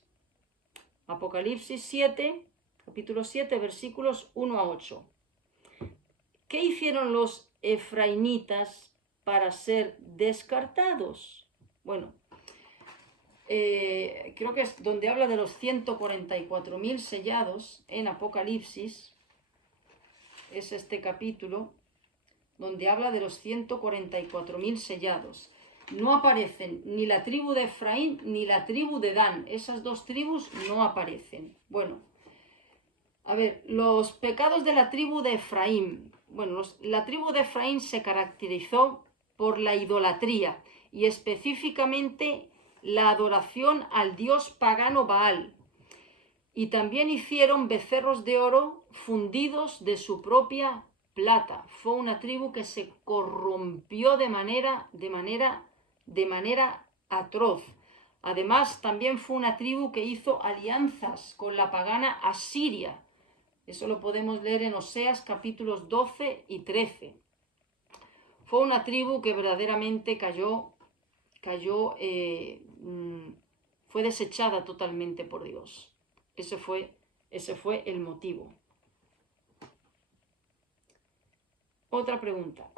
Apocalipsis 7, capítulo 7, versículos 1 a 8. ¿Qué hicieron los efraínitas para ser descartados? Bueno, creo que es donde habla de los 144.000 sellados en Apocalipsis. Es este capítulo donde habla de los 144.000 sellados. No aparecen ni la tribu de Efraín ni la tribu de Dan. Esas dos tribus no aparecen. Bueno, a ver, los pecados de la tribu de Efraín. Bueno, la tribu de Efraín se caracterizó por la idolatría y específicamente la adoración al dios pagano Baal. Y también hicieron becerros de oro fundidos de su propia plata. Fue una tribu que se corrompió de manera atroz. Además, también fue una tribu que hizo alianzas con la pagana Asiria. Eso lo podemos leer en Oseas capítulos 12 y 13. Fue una tribu que verdaderamente fue desechada totalmente por Dios. Ese fue el motivo. Otra pregunta.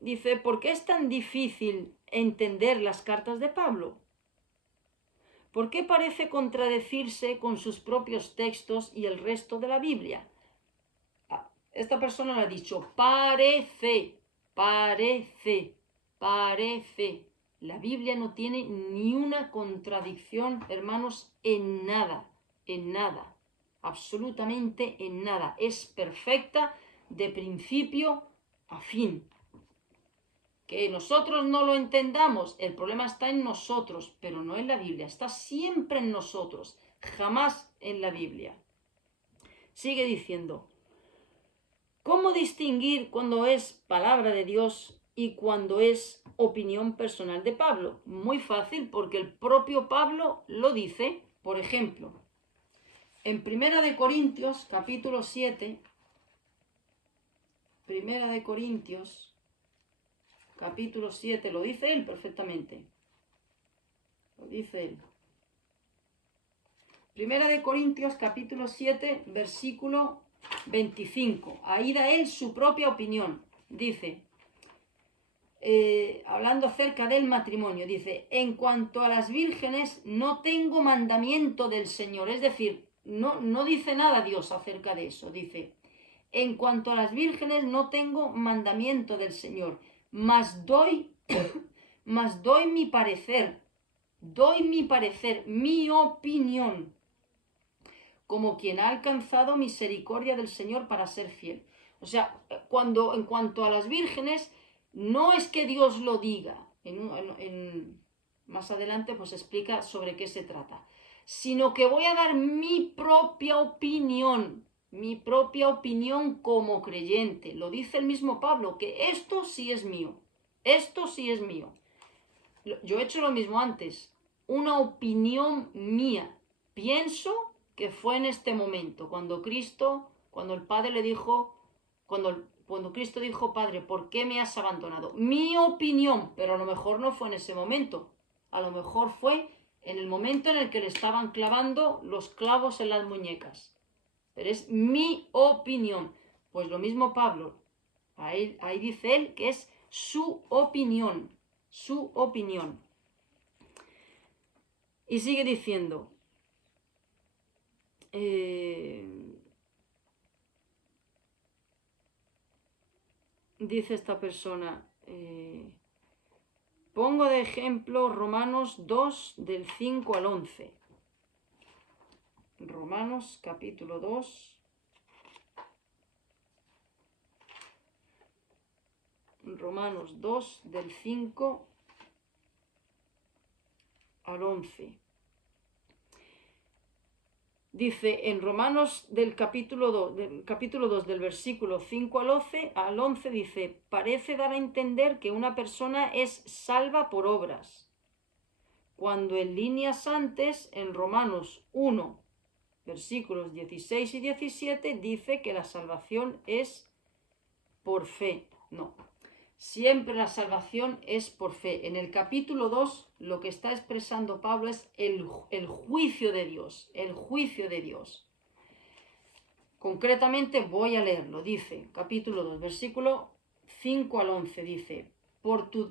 Dice, ¿por qué es tan difícil entender las cartas de Pablo? ¿Por qué parece contradecirse con sus propios textos y el resto de la Biblia? Esta persona lo ha dicho, parece. La Biblia no tiene ni una contradicción, hermanos, en nada, absolutamente en nada. Es perfecta de principio a fin. Que nosotros no lo entendamos, el problema está en nosotros, pero no en la Biblia, está siempre en nosotros, jamás en la Biblia. Sigue diciendo, ¿cómo distinguir cuando es palabra de Dios y cuando es opinión personal de Pablo? Muy fácil, porque el propio Pablo lo dice. Por ejemplo, en 1 Corintios, capítulo 7, 1 Corintios, capítulo 7, lo dice él perfectamente. Lo dice él. 1 Corintios, capítulo 7, versículo 25. Ahí da él su propia opinión. Dice, hablando acerca del matrimonio, dice, en cuanto a las vírgenes no tengo mandamiento del Señor. Es decir, no dice nada Dios acerca de eso. Dice, en cuanto a las vírgenes no tengo mandamiento del Señor, mas doy mi parecer, mi opinión. como quien ha alcanzado misericordia del Señor para ser fiel. O sea, en cuanto a las vírgenes, no es que Dios lo diga, más adelante pues explica sobre qué se trata, sino que voy a dar mi propia opinión como creyente. Lo dice el mismo Pablo, que esto sí es mío, esto sí es mío. Yo he hecho lo mismo antes, una opinión mía. Pienso que fue en este momento, cuando el Padre le dijo, cuando Cristo dijo, Padre, ¿por qué me has abandonado? Mi opinión, pero a lo mejor no fue en ese momento. A lo mejor fue en el momento en el que le estaban clavando los clavos en las muñecas. Pero es mi opinión. Pues lo mismo Pablo. Ahí dice él que es su opinión. Su opinión. Y sigue diciendo, dice esta persona, pongo de ejemplo Romanos 2 del 5 al 11. Romanos capítulo 2. Romanos 2 del 5 al 11. Dice en Romanos del capítulo 2 del versículo 5 al 11 dice, parece dar a entender que una persona es salva por obras, cuando en líneas antes, en Romanos 1, versículos 16 y 17, dice que la salvación es por fe. No, siempre la salvación es por fe. En el capítulo 2 lo que está expresando Pablo es el juicio de Dios, el juicio de Dios. Concretamente voy a leerlo, dice, capítulo 2, versículo 5 al 11, dice,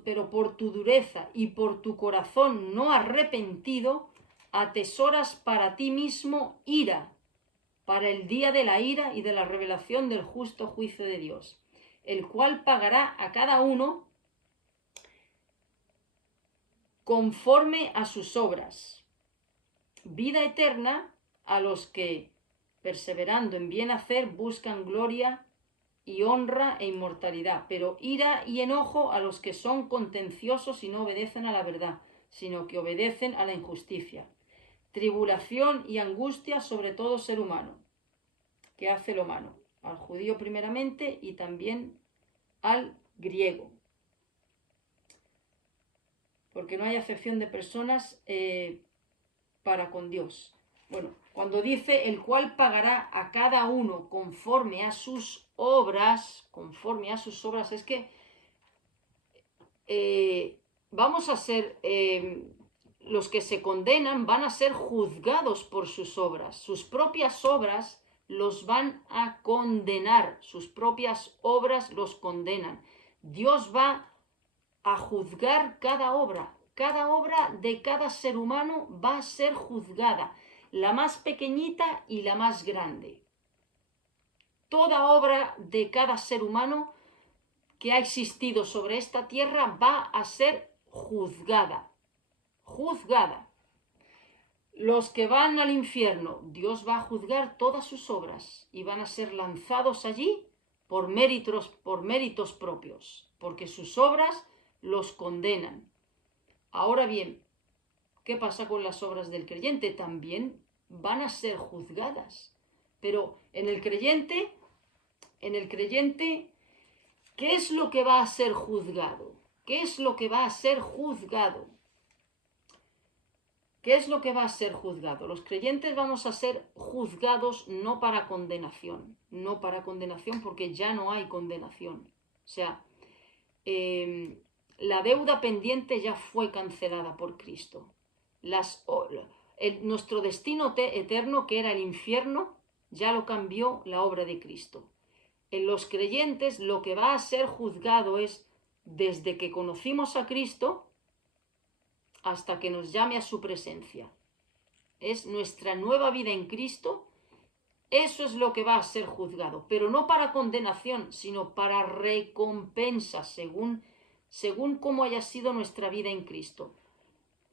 pero por tu dureza y por tu corazón no arrepentido, atesoras para ti mismo ira, para el día de la ira y de la revelación del justo juicio de Dios, el cual pagará a cada uno conforme a sus obras. Vida eterna a los que, perseverando en bien hacer, buscan gloria y honra e inmortalidad, pero ira y enojo a los que son contenciosos y no obedecen a la verdad, sino que obedecen a la injusticia. Tribulación y angustia sobre todo ser humano, que hace lo malo, al judío primeramente y también al griego. Porque no hay acepción de personas para con Dios. Bueno, cuando dice el cual pagará a cada uno conforme a sus obras, es que vamos a ser, los que se condenan van a ser juzgados por sus obras. Sus propias obras los van a condenar, sus propias obras los condenan. Dios va a juzgar cada obra de cada ser humano va a ser juzgada, la más pequeñita y la más grande. Toda obra de cada ser humano que ha existido sobre esta tierra va a ser juzgada. Los que van al infierno, Dios va a juzgar todas sus obras y van a ser lanzados allí por méritos propios, porque sus obras los condenan. Ahora bien, ¿qué pasa con las obras del creyente? También van a ser juzgadas. Pero en el creyente, ¿qué es lo que va a ser juzgado? ¿Qué es lo que va a ser juzgado? ¿Qué es lo que va a ser juzgado? Los creyentes vamos a ser juzgados no para condenación, porque ya no hay condenación. O sea, la deuda pendiente ya fue cancelada por Cristo. Nuestro destino eterno, que era el infierno, ya lo cambió la obra de Cristo. En los creyentes lo que va a ser juzgado es desde que conocimos a Cristo hasta que nos llame a su presencia. Es nuestra nueva vida en Cristo. Eso es lo que va a ser juzgado, pero no para condenación, sino para recompensa, según cómo haya sido nuestra vida en Cristo.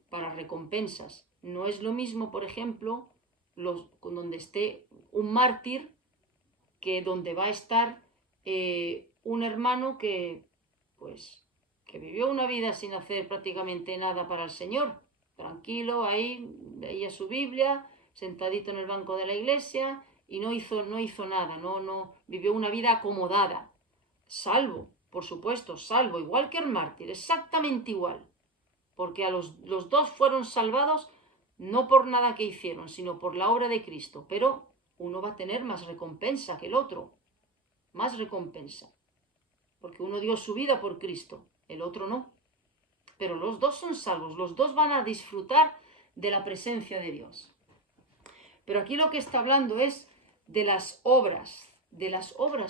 Para recompensas. No es lo mismo, por ejemplo, donde esté un mártir, que donde va a estar un hermano que, pues, que vivió una vida sin hacer prácticamente nada para el Señor, tranquilo, ahí leía su Biblia, sentadito en el banco de la iglesia, y no hizo nada, no vivió una vida acomodada, salvo, por supuesto, salvo, igual que el mártir, exactamente igual, porque a los dos fueron salvados no por nada que hicieron, sino por la obra de Cristo, pero uno va a tener más recompensa que el otro, más recompensa, porque uno dio su vida por Cristo, el otro no, pero los dos son salvos, los dos van a disfrutar de la presencia de Dios. Pero aquí lo que está hablando es de las obras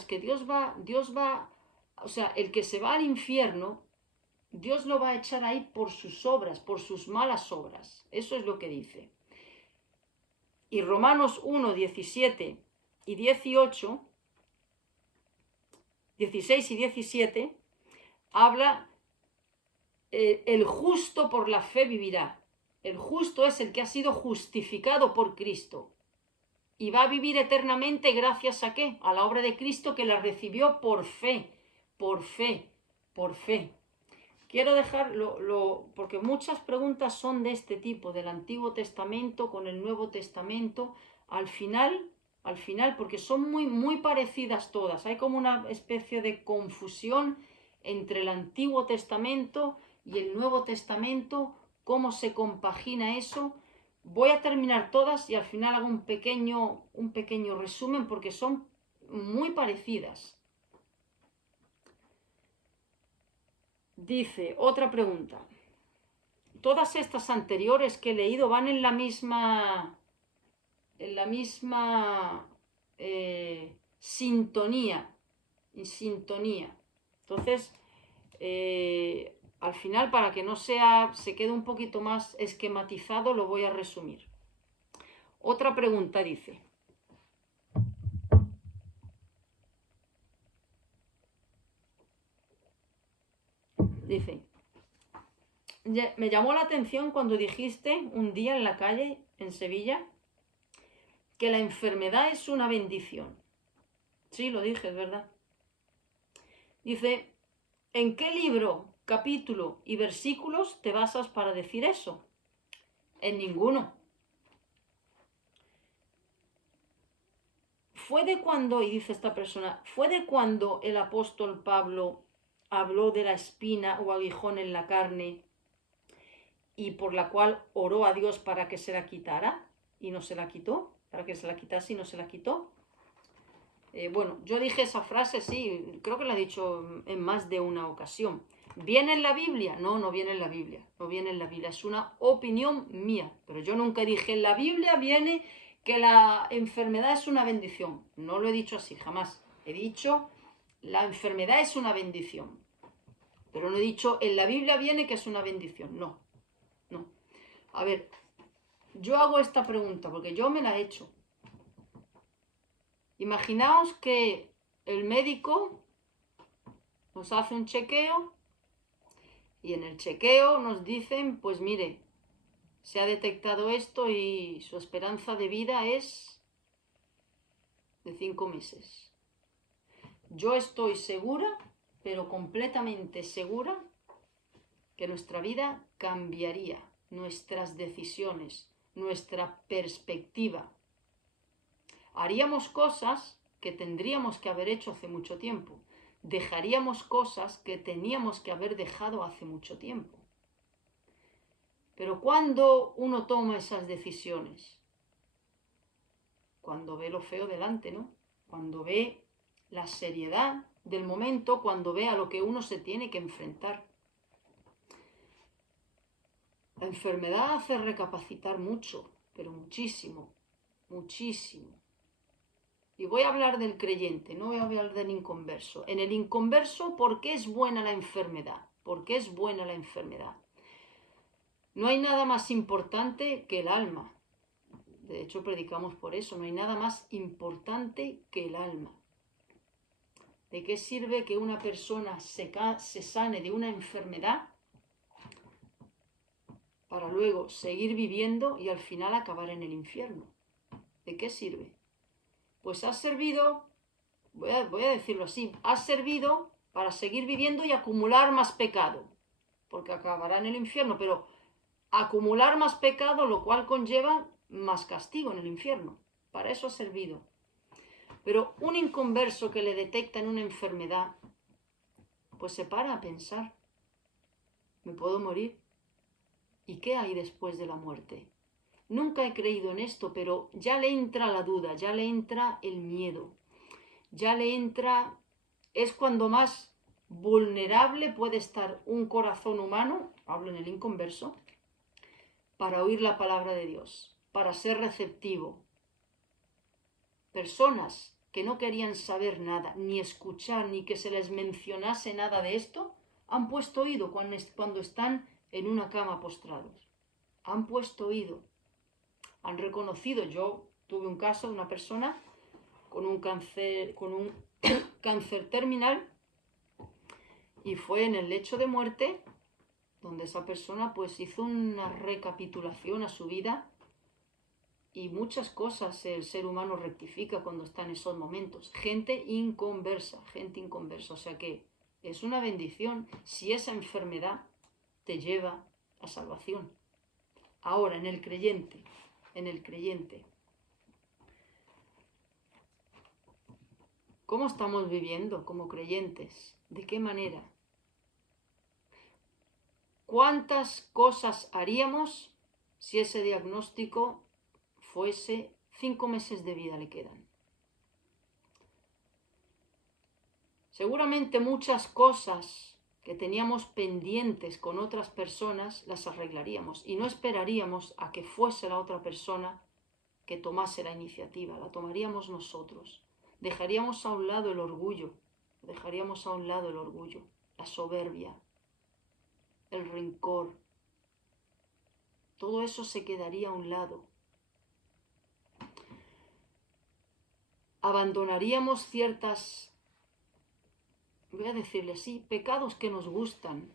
que Dios va, o sea, el que se va al infierno, Dios lo va a echar ahí por sus obras, por sus malas obras. Eso es lo que dice. Y Romanos 1, 17 y 18, 16 y 17, habla, el justo por la fe vivirá. El justo es el que ha sido justificado por Cristo. Y va a vivir eternamente gracias a ¿qué? A la obra de Cristo, que la recibió por fe, por fe, por fe. Quiero dejarlo, porque muchas preguntas son de este tipo, del Antiguo Testamento con el Nuevo Testamento. Al final, porque son muy parecidas todas. Hay como una especie de confusión entre el Antiguo Testamento y el Nuevo Testamento, cómo se compagina eso. Voy a terminar todas y al final hago un pequeño resumen porque son muy parecidas. Dice, otra pregunta. Todas estas anteriores que he leído van en la misma sintonía. Entonces, al final, para que no se quede un poquito más esquematizado, lo voy a resumir. Otra pregunta dice. Dice, me llamó la atención cuando dijiste un día en la calle, en Sevilla, que la enfermedad es una bendición. Sí, lo dije, es verdad. Dice, ¿en qué libro, capítulo y versículos te basas para decir eso? En ninguno. Fue de cuando, y dice esta persona, fue de cuando el apóstol Pablo habló de la espina o aguijón en la carne y por la cual oró a Dios para que se la quitara y no se la quitó, para que se la quitase y no se la quitó. Bueno, yo dije esa frase, sí, creo que la he dicho en más de una ocasión. ¿Viene en la Biblia? No, no viene en la Biblia, no viene en la Biblia, es una opinión mía, pero yo nunca dije en la Biblia viene que la enfermedad es una bendición, no lo he dicho así, jamás. He dicho la enfermedad es una bendición, pero no he dicho en la Biblia viene que es una bendición, no. A ver, yo hago esta pregunta porque yo me la he hecho. Imaginaos que el médico nos hace un chequeo y en el chequeo nos dicen, pues mire, se ha detectado esto y su esperanza de vida es de 5 meses. Yo estoy segura, pero completamente segura, que nuestra vida cambiaría, nuestras decisiones, nuestra perspectiva. Haríamos cosas que tendríamos que haber hecho hace mucho tiempo. Dejaríamos cosas que teníamos que haber dejado hace mucho tiempo. Pero ¿cuándo uno toma esas decisiones? Cuando ve lo feo delante, ¿no? Cuando ve la seriedad del momento, cuando ve a lo que uno se tiene que enfrentar. La enfermedad hace recapacitar mucho, pero muchísimo, muchísimo. Y voy a hablar del creyente, no voy a hablar del inconverso. En el inconverso, ¿por qué es buena la enfermedad? ¿Por qué es buena la enfermedad? No hay nada más importante que el alma. De hecho, predicamos por eso. No hay nada más importante que el alma. ¿De qué sirve que una persona se sane de una enfermedad para luego seguir viviendo y al final acabar en el infierno? ¿De qué sirve? Pues has servido, voy a decirlo así, has servido para seguir viviendo y acumular más pecado, porque acabará en el infierno, pero acumular más pecado, lo cual conlleva más castigo en el infierno. Para eso ha servido. Pero un inconverso que le detectan una enfermedad, pues se para a pensar, ¿me puedo morir? ¿Y qué hay después de la muerte? Nunca he creído en esto, pero ya le entra la duda, ya le entra el miedo, ya le entra... Es cuando más vulnerable puede estar un corazón humano, hablo en el inconverso, para oír la palabra de Dios, para ser receptivo. Personas que no querían saber nada, ni escuchar, ni que se les mencionase nada de esto, han puesto oído cuando están en una cama postrados. Han puesto oído. Han reconocido. Yo tuve un caso de una persona con un cáncer terminal, y fue en el lecho de muerte donde esa persona pues hizo una recapitulación a su vida, y muchas cosas el ser humano rectifica cuando está en esos momentos. Gente inconversa, o sea que es una bendición si esa enfermedad te lleva a salvación. Ahora, en el creyente, ¿cómo estamos viviendo como creyentes? ¿De qué manera? ¿Cuántas cosas haríamos si ese diagnóstico fuese 5 meses de vida le quedan? Seguramente muchas cosas que teníamos pendientes con otras personas las arreglaríamos y no esperaríamos a que fuese la otra persona que tomase la iniciativa, la tomaríamos nosotros. Dejaríamos a un lado el orgullo, la soberbia, el rencor. Todo eso se quedaría a un lado. Abandonaríamos ciertas, voy a decirle así, pecados que nos gustan,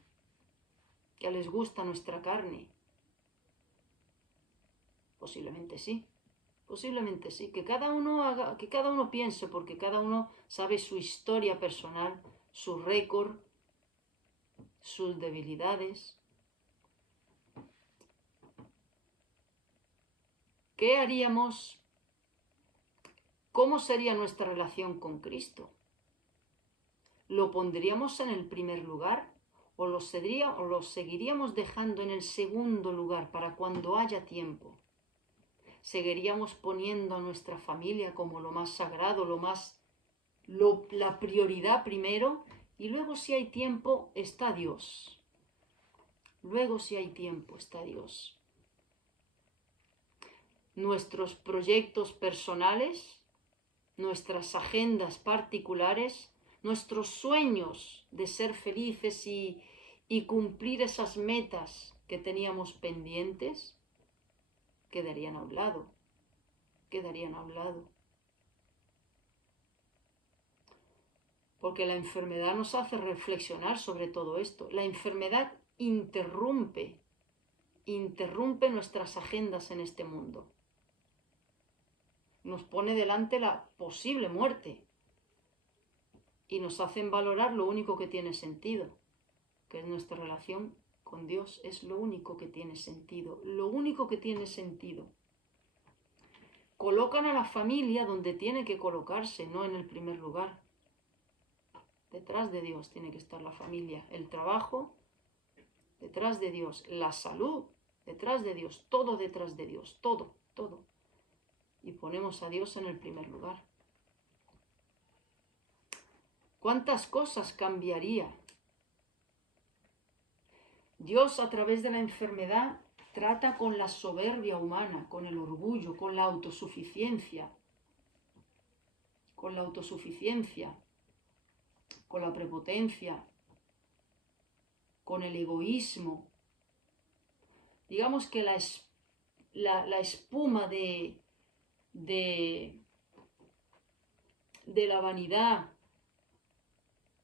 que les gusta nuestra carne. Posiblemente sí, que cada uno piense, porque cada uno sabe su historia personal, su récord, sus debilidades. ¿Qué haríamos? ¿Cómo sería nuestra relación con Cristo? ¿Lo pondríamos en el primer lugar o lo seguiríamos dejando en el segundo lugar para cuando haya tiempo? ¿Seguiríamos poniendo a nuestra familia como lo más sagrado, la prioridad primero? Y luego, si hay tiempo, está Dios. Nuestros proyectos personales, nuestras agendas particulares, nuestros sueños de ser felices y cumplir esas metas que teníamos pendientes, quedarían a un lado. Porque la enfermedad nos hace reflexionar sobre todo esto. La enfermedad interrumpe nuestras agendas en este mundo. Nos pone delante la posible muerte y nos hacen valorar lo único que tiene sentido, que es nuestra relación con Dios. Es lo único que tiene sentido, Colocan a la familia donde tiene que colocarse, no en el primer lugar. Detrás de Dios tiene que estar la familia, el trabajo, detrás de Dios, la salud, detrás de Dios, todo detrás de Dios, todo. Y ponemos a Dios en el primer lugar. ¿Cuántas cosas cambiaría? Dios, a través de la enfermedad, trata con la soberbia humana, con el orgullo, con la autosuficiencia, con la prepotencia, con el egoísmo. Digamos que la espuma de la vanidad,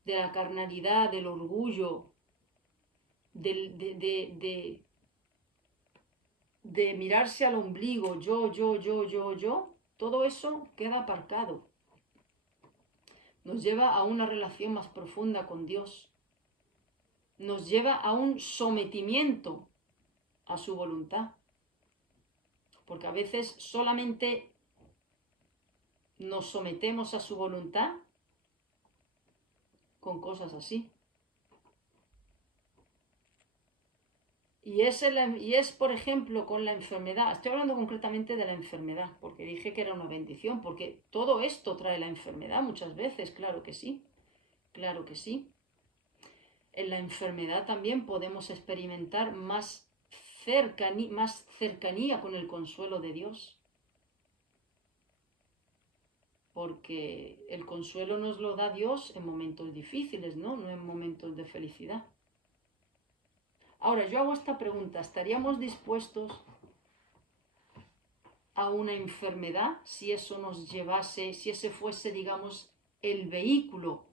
de la carnalidad, del orgullo, de mirarse al ombligo, yo, todo eso queda aparcado. Nos lleva a una relación más profunda con Dios. Nos lleva a un sometimiento a su voluntad. Porque a veces solamente nos sometemos a su voluntad con cosas así. Y es, por ejemplo, con la enfermedad. Estoy hablando concretamente de la enfermedad, porque dije que era una bendición, porque todo esto trae la enfermedad muchas veces, claro que sí, claro que sí. En la enfermedad también podemos experimentar más cercanía con el consuelo de Dios. Porque el consuelo nos lo da Dios en momentos difíciles, ¿no? No en momentos de felicidad. Ahora, yo hago esta pregunta, ¿estaríamos dispuestos a una enfermedad si eso nos llevase, si ese fuese, digamos, el vehículo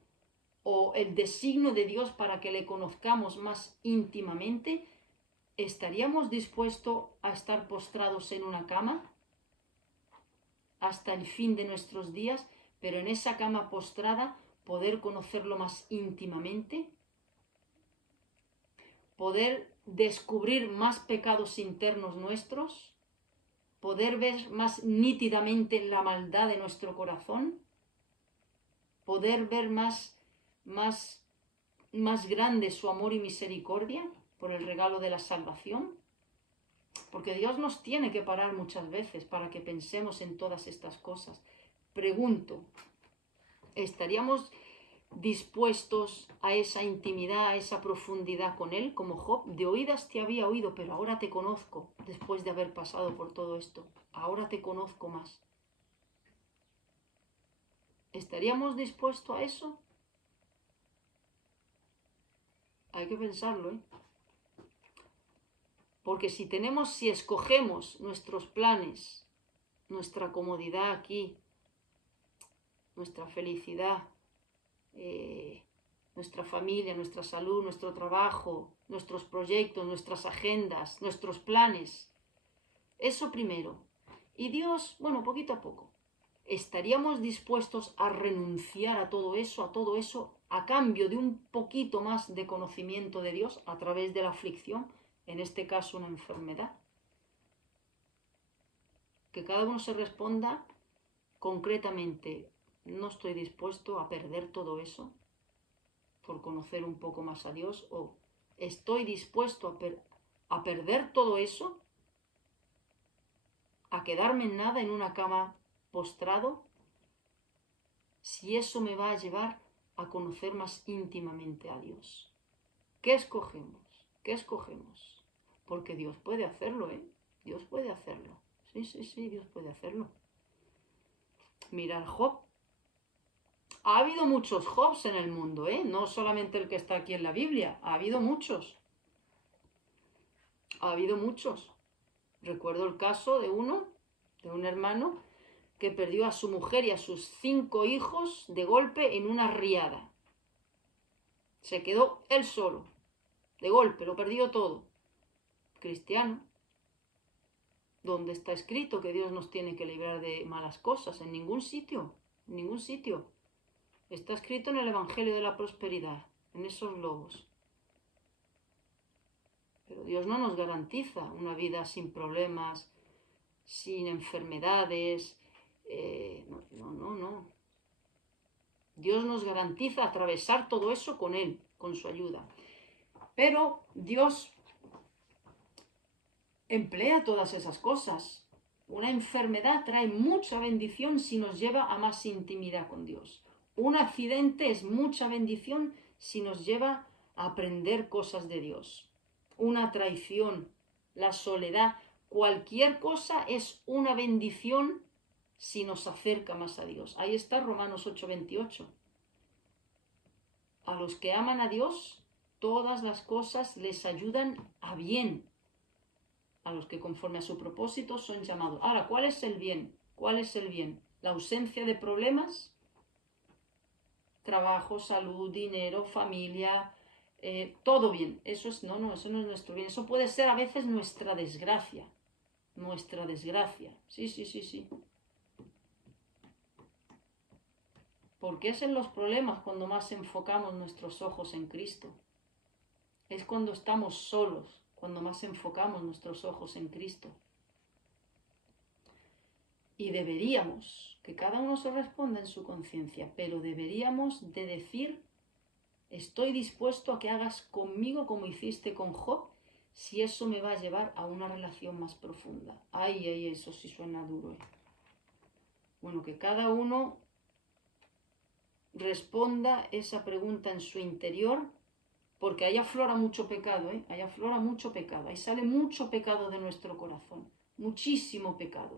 o el designio de Dios para que le conozcamos más íntimamente? ¿Estaríamos dispuestos a estar postrados en una cama hasta el fin de nuestros días, pero en esa cama postrada poder conocerlo más íntimamente? ¿Poder descubrir más pecados internos nuestros? ¿Poder ver más nítidamente la maldad de nuestro corazón? ¿Poder ver más grande su amor y misericordia por el regalo de la salvación? Porque Dios nos tiene que parar muchas veces para que pensemos en todas estas cosas. Pregunto, ¿estaríamos dispuestos a esa intimidad, a esa profundidad con Él, como Job? De oídas te había oído, pero ahora te conozco, después de haber pasado por todo esto. Ahora te conozco más. ¿Estaríamos dispuestos a eso? Hay que pensarlo, ¿eh? Porque si escogemos nuestros planes, nuestra comodidad aquí, nuestra felicidad, nuestra familia, nuestra salud, nuestro trabajo, nuestros proyectos, nuestras agendas, nuestros planes, eso primero. Y Dios, bueno, poquito a poco. ¿Estaríamos dispuestos a renunciar a todo eso, a cambio de un poquito más de conocimiento de Dios a través de la aflicción, en este caso una enfermedad? Que cada uno se responda concretamente, no estoy dispuesto a perder todo eso por conocer un poco más a Dios, o estoy dispuesto a perder todo eso, a quedarme en nada en una cama postrado, si eso me va a llevar a conocer más íntimamente a Dios. ¿Qué escogemos? ¿Qué escogemos? Porque Dios puede hacerlo, ¿eh? Dios puede hacerlo. Sí, Dios puede hacerlo. Mirad Job. Ha habido muchos Jobs en el mundo, ¿eh? No solamente el que está aquí en la Biblia. Ha habido muchos. Ha habido muchos. Recuerdo el caso de un hermano, que perdió a su mujer y a sus 5 hijos de golpe en una riada. Se quedó él solo. De golpe, lo perdió todo. Cristiano. ¿Dónde está escrito que Dios nos tiene que librar de malas cosas? En ningún sitio. En ningún sitio. Está escrito en el Evangelio de la Prosperidad, en esos lobos. Pero Dios no nos garantiza una vida sin problemas, sin enfermedades. No. Dios nos garantiza atravesar todo eso con Él, con su ayuda. Pero Dios emplea todas esas cosas. Una enfermedad trae mucha bendición si nos lleva a más intimidad con Dios. Un accidente es mucha bendición si nos lleva a aprender cosas de Dios. Una traición, la soledad, cualquier cosa es una bendición si nos acerca más a Dios. Ahí está Romanos 8:28. A los que aman a Dios, todas las cosas les ayudan a bien. A los que conforme a su propósito son llamados. Ahora, ¿cuál es el bien? ¿Cuál es el bien? ¿La ausencia de problemas? Trabajo, salud, dinero, familia, todo bien. Eso no es nuestro bien. Eso puede ser a veces nuestra desgracia. Nuestra desgracia. Sí. Porque es en los problemas cuando más enfocamos nuestros ojos en Cristo. Es cuando estamos solos, cuando más enfocamos nuestros ojos en Cristo. Y deberíamos, que cada uno se responda en su conciencia, pero deberíamos de decir: estoy dispuesto a que hagas conmigo como hiciste con Job, si eso me va a llevar a una relación más profunda. Ay, ay, eso sí suena duro. Bueno, que cada uno responda esa pregunta en su interior, porque ahí aflora mucho pecado, ahí aflora mucho pecado, ahí sale mucho pecado de nuestro corazón, muchísimo pecado.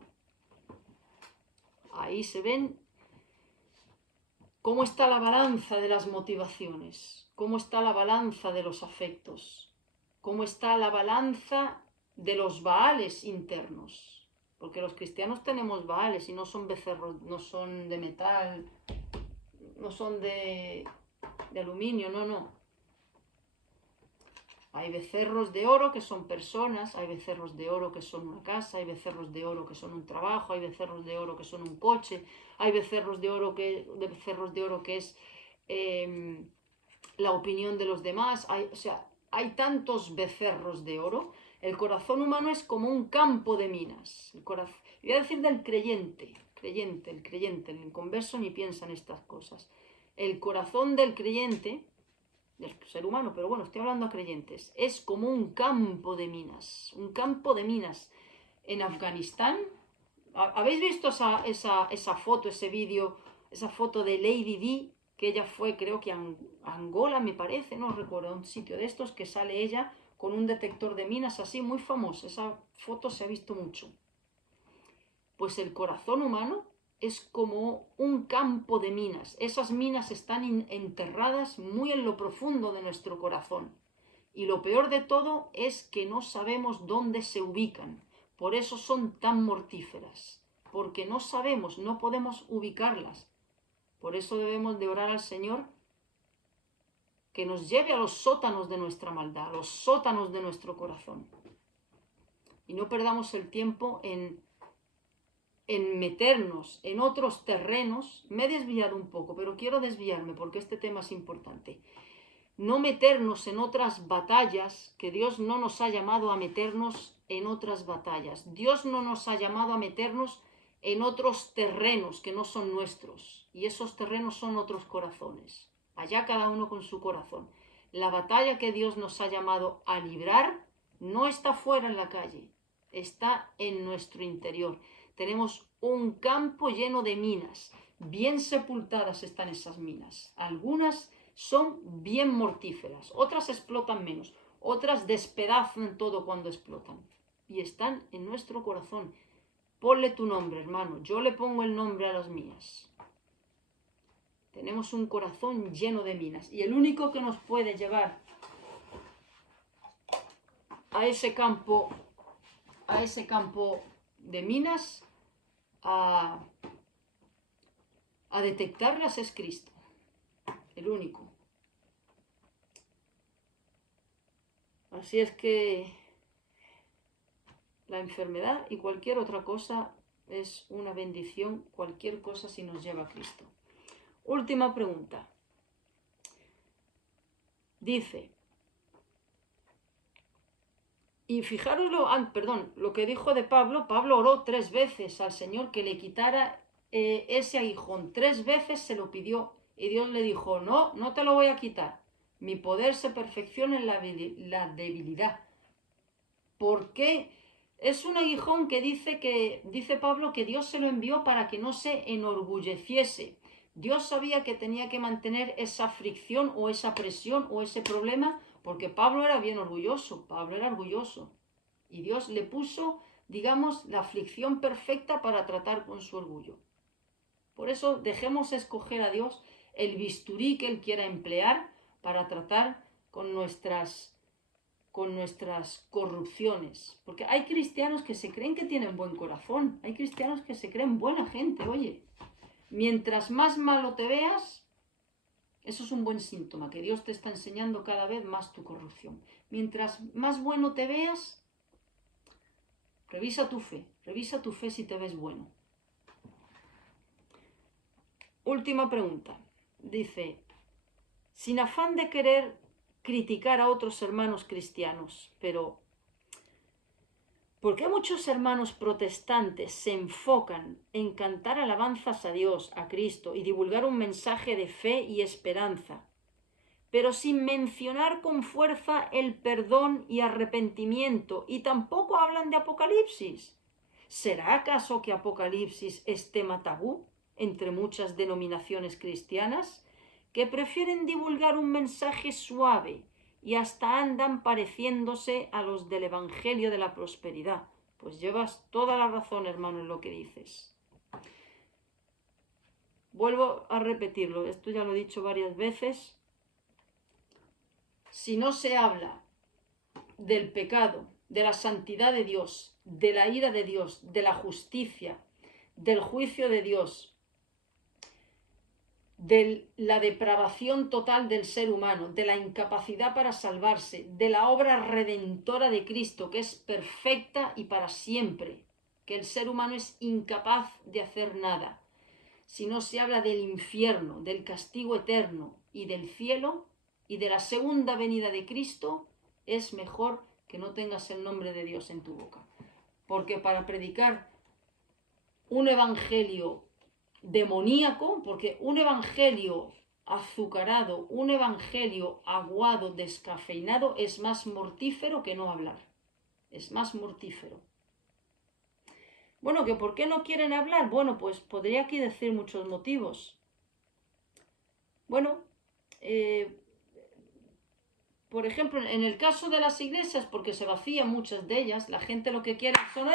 Ahí se ven cómo está la balanza de las motivaciones, cómo está la balanza de los afectos, cómo está la balanza de los baales internos. Porque los cristianos tenemos baales y no son becerros, no son de metal, no son de aluminio, no. Hay becerros de oro que son personas, hay becerros de oro que son una casa, hay becerros de oro que son un trabajo, hay becerros de oro que son un coche, hay becerros de oro que es la opinión de los demás. Hay tantos becerros de oro. El corazón humano es como un campo de minas. Voy a decir del creyente, el inconverso ni piensa en estas cosas. El corazón del creyente, del ser humano, pero bueno, estoy hablando a creyentes, es como un campo de minas, en Afganistán. ¿Habéis visto esa foto, ese vídeo, esa foto de Lady Di, que ella fue, creo que a Angola, me parece, no recuerdo, un sitio de estos, que sale ella con un detector de minas así, muy famosa? Esa foto se ha visto mucho. Pues el corazón humano es como un campo de minas. Esas minas están enterradas muy en lo profundo de nuestro corazón. Y lo peor de todo es que no sabemos dónde se ubican. Por eso son tan mortíferas. Porque no sabemos, no podemos ubicarlas. Por eso debemos de orar al Señor que nos lleve a los sótanos de nuestra maldad, a los sótanos de nuestro corazón. Y no perdamos el tiempo en meternos en otros terrenos. Me he desviado un poco, pero quiero desviarme porque este tema es importante. No meternos en otras batallas, que Dios no nos ha llamado a meternos en otras batallas. Dios no nos ha llamado a meternos en otros terrenos que no son nuestros. Y esos terrenos son otros corazones. Allá cada uno con su corazón. La batalla que Dios nos ha llamado a librar no está fuera en la calle, está en nuestro interior. Tenemos un campo lleno de minas. Bien sepultadas están esas minas. Algunas son bien mortíferas, otras explotan menos, otras despedazan todo cuando explotan. Y están en nuestro corazón. Ponle tu nombre, hermano. Yo le pongo el nombre a las mías. Tenemos un corazón lleno de minas. Y el único que nos puede llevar a ese campo de minas, a detectarlas, es Cristo. El único. Así es que la enfermedad y cualquier otra cosa es una bendición, cualquier cosa si nos lleva a Cristo. Última pregunta. Dice, y fijaros lo que dijo de Pablo. Pablo oró 3 veces al Señor que le quitara ese aguijón. 3 veces se lo pidió y Dios le dijo: no, no te lo voy a quitar. Mi poder se perfecciona en la debilidad. ¿Por qué? Es un aguijón que dice Pablo que Dios se lo envió para que no se enorgulleciese. Dios sabía que tenía que mantener esa fricción o esa presión o ese problema, porque Pablo era bien orgulloso, Y Dios le puso, digamos, la aflicción perfecta para tratar con su orgullo. Por eso dejemos escoger a Dios el bisturí que Él quiera emplear para tratar con nuestras corrupciones. Porque hay cristianos que se creen que tienen buen corazón, hay cristianos que se creen buena gente. Oye, mientras más malo te veas, eso es un buen síntoma, que Dios te está enseñando cada vez más tu corrupción. Mientras más bueno te veas, revisa tu fe si te ves bueno. última pregunta. Dice, sin afán de querer criticar a otros hermanos cristianos, pero ¿por qué muchos hermanos protestantes se enfocan en cantar alabanzas a Dios, a Cristo y divulgar un mensaje de fe y esperanza, pero sin mencionar con fuerza el perdón y arrepentimiento, y tampoco hablan de Apocalipsis? ¿Será acaso que Apocalipsis es tema tabú entre muchas denominaciones cristianas, que prefieren divulgar un mensaje suave y hasta andan pareciéndose a los del Evangelio de la Prosperidad? Pues llevas toda la razón, hermano, en lo que dices. Vuelvo a repetirlo, esto ya lo he dicho varias veces. Si no se habla del pecado, de la santidad de Dios, de la ira de Dios, de la justicia, del juicio de Dios, de la depravación total del ser humano, de la incapacidad para salvarse, de la obra redentora de Cristo, que es perfecta y para siempre, que el ser humano es incapaz de hacer nada. Si no se habla del infierno, del castigo eterno y del cielo y de la segunda venida de Cristo, es mejor que no tengas el nombre de Dios en tu boca. Porque para predicar un evangelio demoníaco, porque un evangelio azucarado, un evangelio aguado, descafeinado, es más mortífero que no hablar. Es más mortífero. Bueno, ¿que por qué no quieren hablar? Bueno, pues podría aquí decir muchos motivos. Bueno, por ejemplo, en el caso de las iglesias, porque se vacían muchas de ellas, la gente lo que quiere son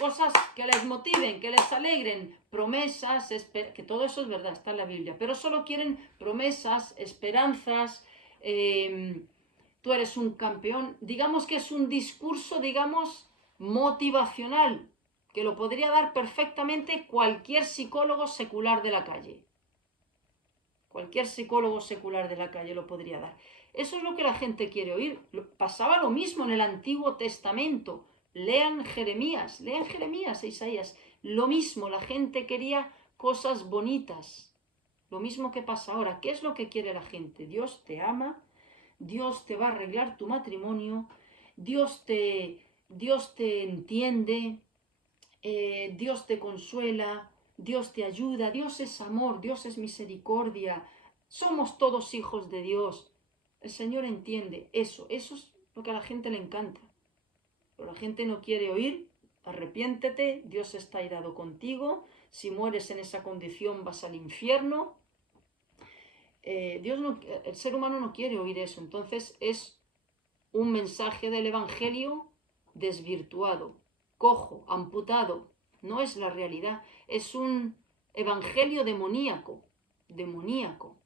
cosas que les motiven, que les alegren, promesas, que todo eso es verdad, está en la Biblia, pero solo quieren promesas, esperanzas, tú eres un campeón. Digamos que es un discurso, digamos, motivacional, que lo podría dar perfectamente cualquier psicólogo secular de la calle. Cualquier psicólogo secular de la calle lo podría dar. Eso es lo que la gente quiere oír. Pasaba lo mismo en el Antiguo Testamento. Lean Jeremías e Isaías. Lo mismo, la gente quería cosas bonitas. Lo mismo que pasa ahora. ¿Qué es lo que quiere la gente? Dios te ama, Dios te va a arreglar tu matrimonio, Dios te entiende, Dios te consuela, Dios te ayuda, Dios es amor, Dios es misericordia, somos todos hijos de Dios. El Señor entiende eso es lo que a la gente le encanta. Pero la gente no quiere oír, arrepiéntete, Dios está airado contigo, si mueres en esa condición vas al infierno. El ser humano no quiere oír eso, entonces es un mensaje del Evangelio desvirtuado, cojo, amputado. No es la realidad, es un evangelio demoníaco, demoníaco.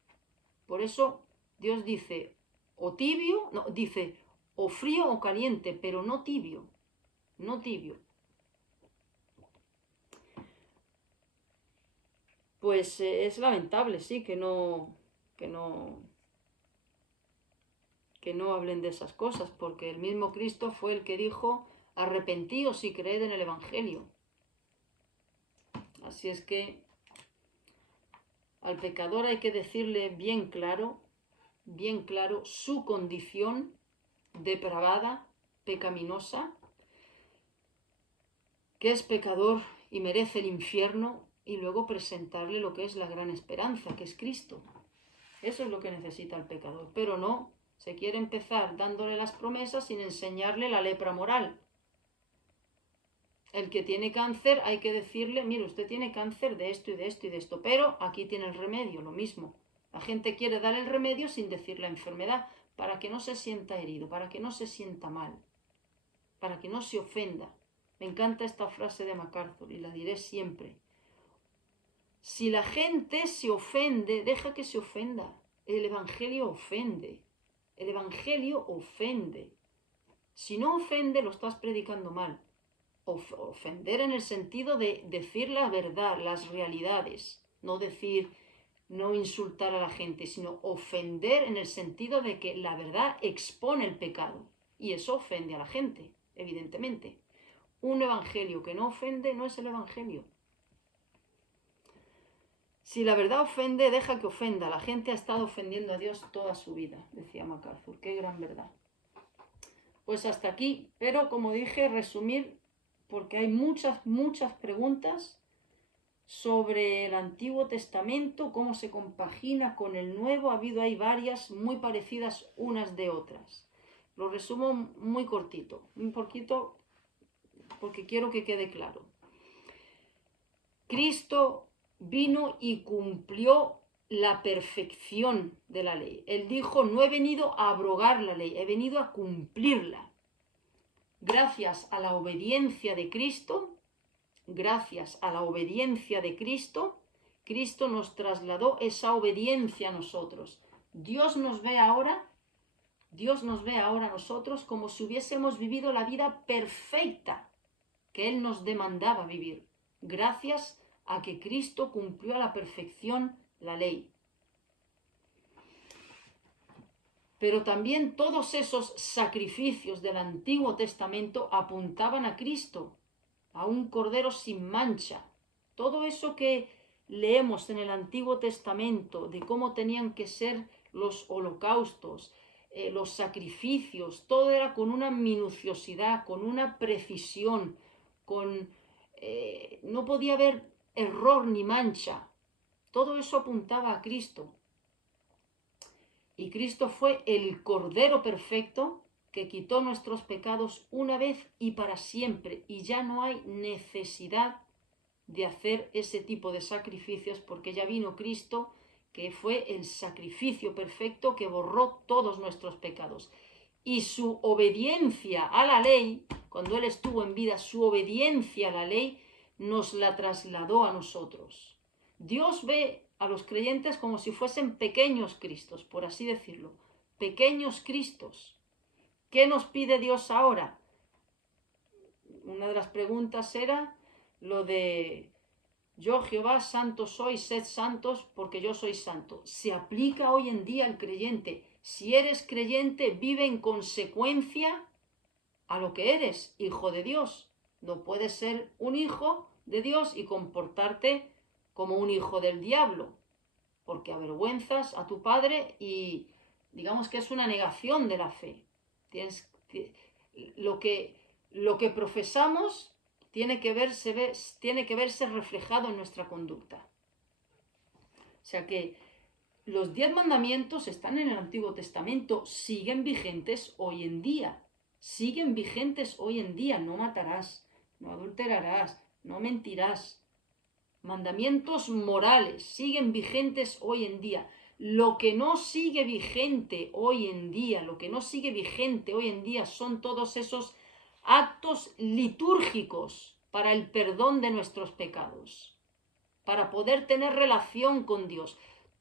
Por eso Dios dice o tibio, no, dice o frío o caliente, pero no tibio, no tibio. Pues es lamentable, sí, que no hablen de esas cosas, porque el mismo Cristo fue el que dijo: arrepentíos y creed en el Evangelio. Así es que al pecador hay que decirle bien claro su condición depravada, pecaminosa, que es pecador y merece el infierno, y luego presentarle lo que es la gran esperanza, que es Cristo. Eso es lo que necesita el pecador, pero no se quiere empezar dándole las promesas sin enseñarle la lepra moral. El que tiene cáncer hay que decirle: mire, usted tiene cáncer de esto y de esto y de esto, pero aquí tiene el remedio, lo mismo. La gente quiere dar el remedio sin decir la enfermedad, para que no se sienta herido, para que no se sienta mal, para que no se ofenda. Me encanta esta frase de MacArthur y la diré siempre. Si la gente se ofende, deja que se ofenda. El Evangelio ofende. El Evangelio ofende. Si no ofende, lo estás predicando mal. Ofender en el sentido de decir la verdad, las realidades, no insultar a la gente, sino ofender en el sentido de que la verdad expone el pecado, y eso ofende a la gente, evidentemente. Un evangelio que no ofende no es el evangelio. Si la verdad ofende, deja que ofenda. La gente ha estado ofendiendo a Dios toda su vida, decía MacArthur. Qué gran verdad. Pues hasta aquí, pero como dije, resumir, porque hay muchas preguntas sobre el Antiguo Testamento, cómo se compagina con el Nuevo. Ha habido ahí varias muy parecidas unas de otras. Lo resumo muy cortito, un poquito, porque quiero que quede claro. Cristo vino y cumplió la perfección de la ley. Él dijo, no he venido a abrogar la ley, he venido a cumplirla. Gracias a la obediencia de Cristo, Cristo nos trasladó esa obediencia a nosotros. Dios nos ve ahora a nosotros como si hubiésemos vivido la vida perfecta que Él nos demandaba vivir, gracias a que Cristo cumplió a la perfección la ley. Pero también todos esos sacrificios del Antiguo Testamento apuntaban a Cristo, a un cordero sin mancha. Todo eso que leemos en el Antiguo Testamento de cómo tenían que ser los holocaustos, los sacrificios, todo era con una minuciosidad, con una precisión, no podía haber error ni mancha. Todo eso apuntaba a Cristo. Y Cristo fue el Cordero perfecto que quitó nuestros pecados una vez y para siempre. Y ya no hay necesidad de hacer ese tipo de sacrificios porque ya vino Cristo, que fue el sacrificio perfecto que borró todos nuestros pecados. Y su obediencia a la ley, cuando Él estuvo en vida, su obediencia a la ley nos la trasladó a nosotros. Dios ve a los creyentes como si fuesen pequeños Cristos, por así decirlo, pequeños Cristos. ¿Qué nos pide Dios ahora? Una de las preguntas era lo de yo Jehová santo soy, sed santos porque yo soy santo. Se aplica hoy en día al creyente. Si eres creyente, vive en consecuencia a lo que eres, hijo de Dios. No puedes ser un hijo de Dios y comportarte como un hijo del diablo, porque avergüenzas a tu padre y digamos que es una negación de la fe. Lo que profesamos tiene que verse reflejado en nuestra conducta. O sea que los 10 mandamientos están en el Antiguo Testamento, siguen vigentes hoy en día. No matarás, no adulterarás, no mentirás. Mandamientos morales siguen vigentes hoy en día. Lo que no sigue vigente hoy en día son todos esos actos litúrgicos para el perdón de nuestros pecados, para poder tener relación con Dios.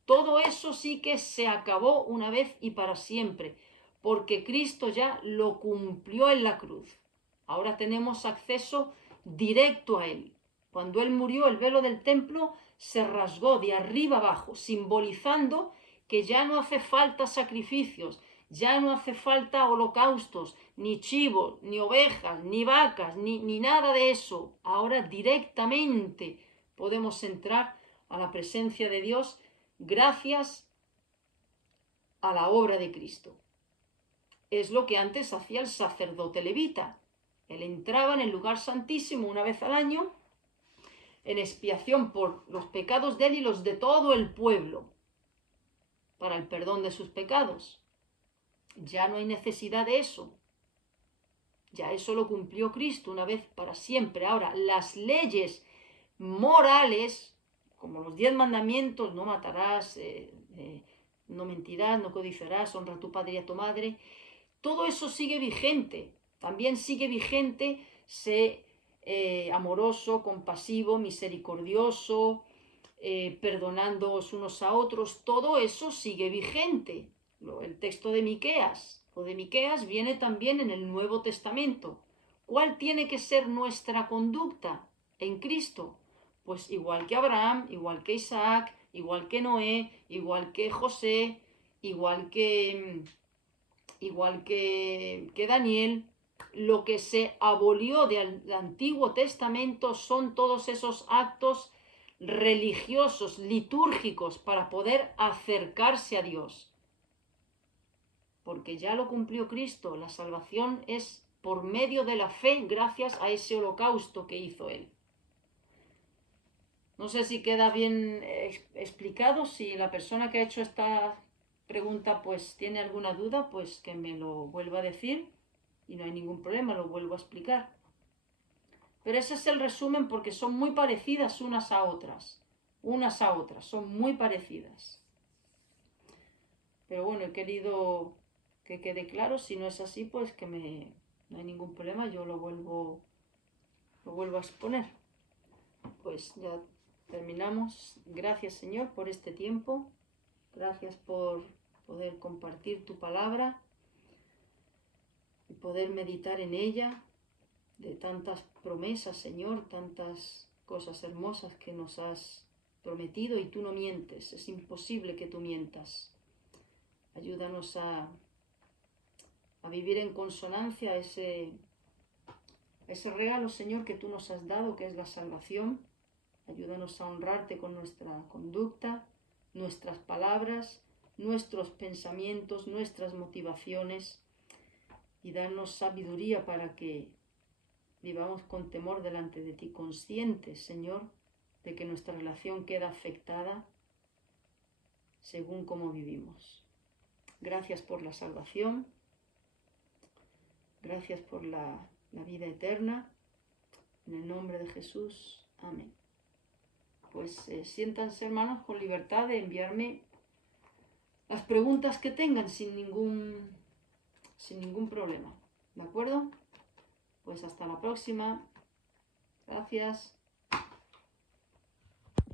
Todo eso sí que se acabó una vez y para siempre, porque Cristo ya lo cumplió en la cruz. Ahora tenemos acceso directo a Él. Cuando Él murió, el velo del templo se rasgó de arriba abajo, simbolizando que ya no hace falta sacrificios, ya no hace falta holocaustos, ni chivos, ni ovejas, ni vacas, ni nada de eso. Ahora directamente podemos entrar a la presencia de Dios gracias a la obra de Cristo. Es lo que antes hacía el sacerdote levita. Él entraba en el lugar santísimo una vez al año en expiación por los pecados de él y los de todo el pueblo, para el perdón de sus pecados. Ya no hay necesidad de eso. Ya eso lo cumplió Cristo una vez para siempre. Ahora, las leyes morales, como los 10 mandamientos, no matarás, no mentirás, no codiciarás, honra a tu padre y a tu madre, todo eso sigue vigente. También sigue vigente ser amoroso, compasivo, misericordioso, perdonándoos unos a otros. Todo eso sigue vigente. El texto de Miqueas, o de Miqueas, viene también en el Nuevo Testamento. ¿Cuál tiene que ser nuestra conducta en Cristo? Pues igual que Abraham, igual que Isaac, igual que Noé, igual que José, igual que Daniel. Lo que se abolió del Antiguo Testamento son todos esos actos religiosos, litúrgicos, para poder acercarse a Dios. Porque ya lo cumplió Cristo, la salvación es por medio de la fe, gracias a ese holocausto que hizo Él. No sé si queda bien explicado. Si la persona que ha hecho esta pregunta pues tiene alguna duda, pues que me lo vuelva a decir y no hay ningún problema, lo vuelvo a explicar. Pero ese es el resumen, porque son muy parecidas unas a otras, son muy parecidas. Pero bueno, he querido que quede claro. Si no es así, pues no hay ningún problema, yo lo vuelvo a exponer. Pues ya terminamos. Gracias, Señor, por este tiempo. Gracias por poder compartir tu palabra y poder meditar en ella, de tantas promesas, Señor, tantas cosas hermosas que nos has prometido, y tú no mientes, es imposible que tú mientas. Ayúdanos a vivir en consonancia a ese regalo, Señor, que tú nos has dado, que es la salvación. Ayúdanos a honrarte con nuestra conducta, nuestras palabras, nuestros pensamientos, nuestras motivaciones, y danos sabiduría para que vivamos con temor delante de ti, conscientes, Señor, de que nuestra relación queda afectada según cómo vivimos. Gracias por la salvación, gracias por la vida eterna. En el nombre de Jesús, amén. Pues siéntanse, hermanos, con libertad de enviarme las preguntas que tengan sin ningún problema. ¿De acuerdo? Pues hasta la próxima. Gracias.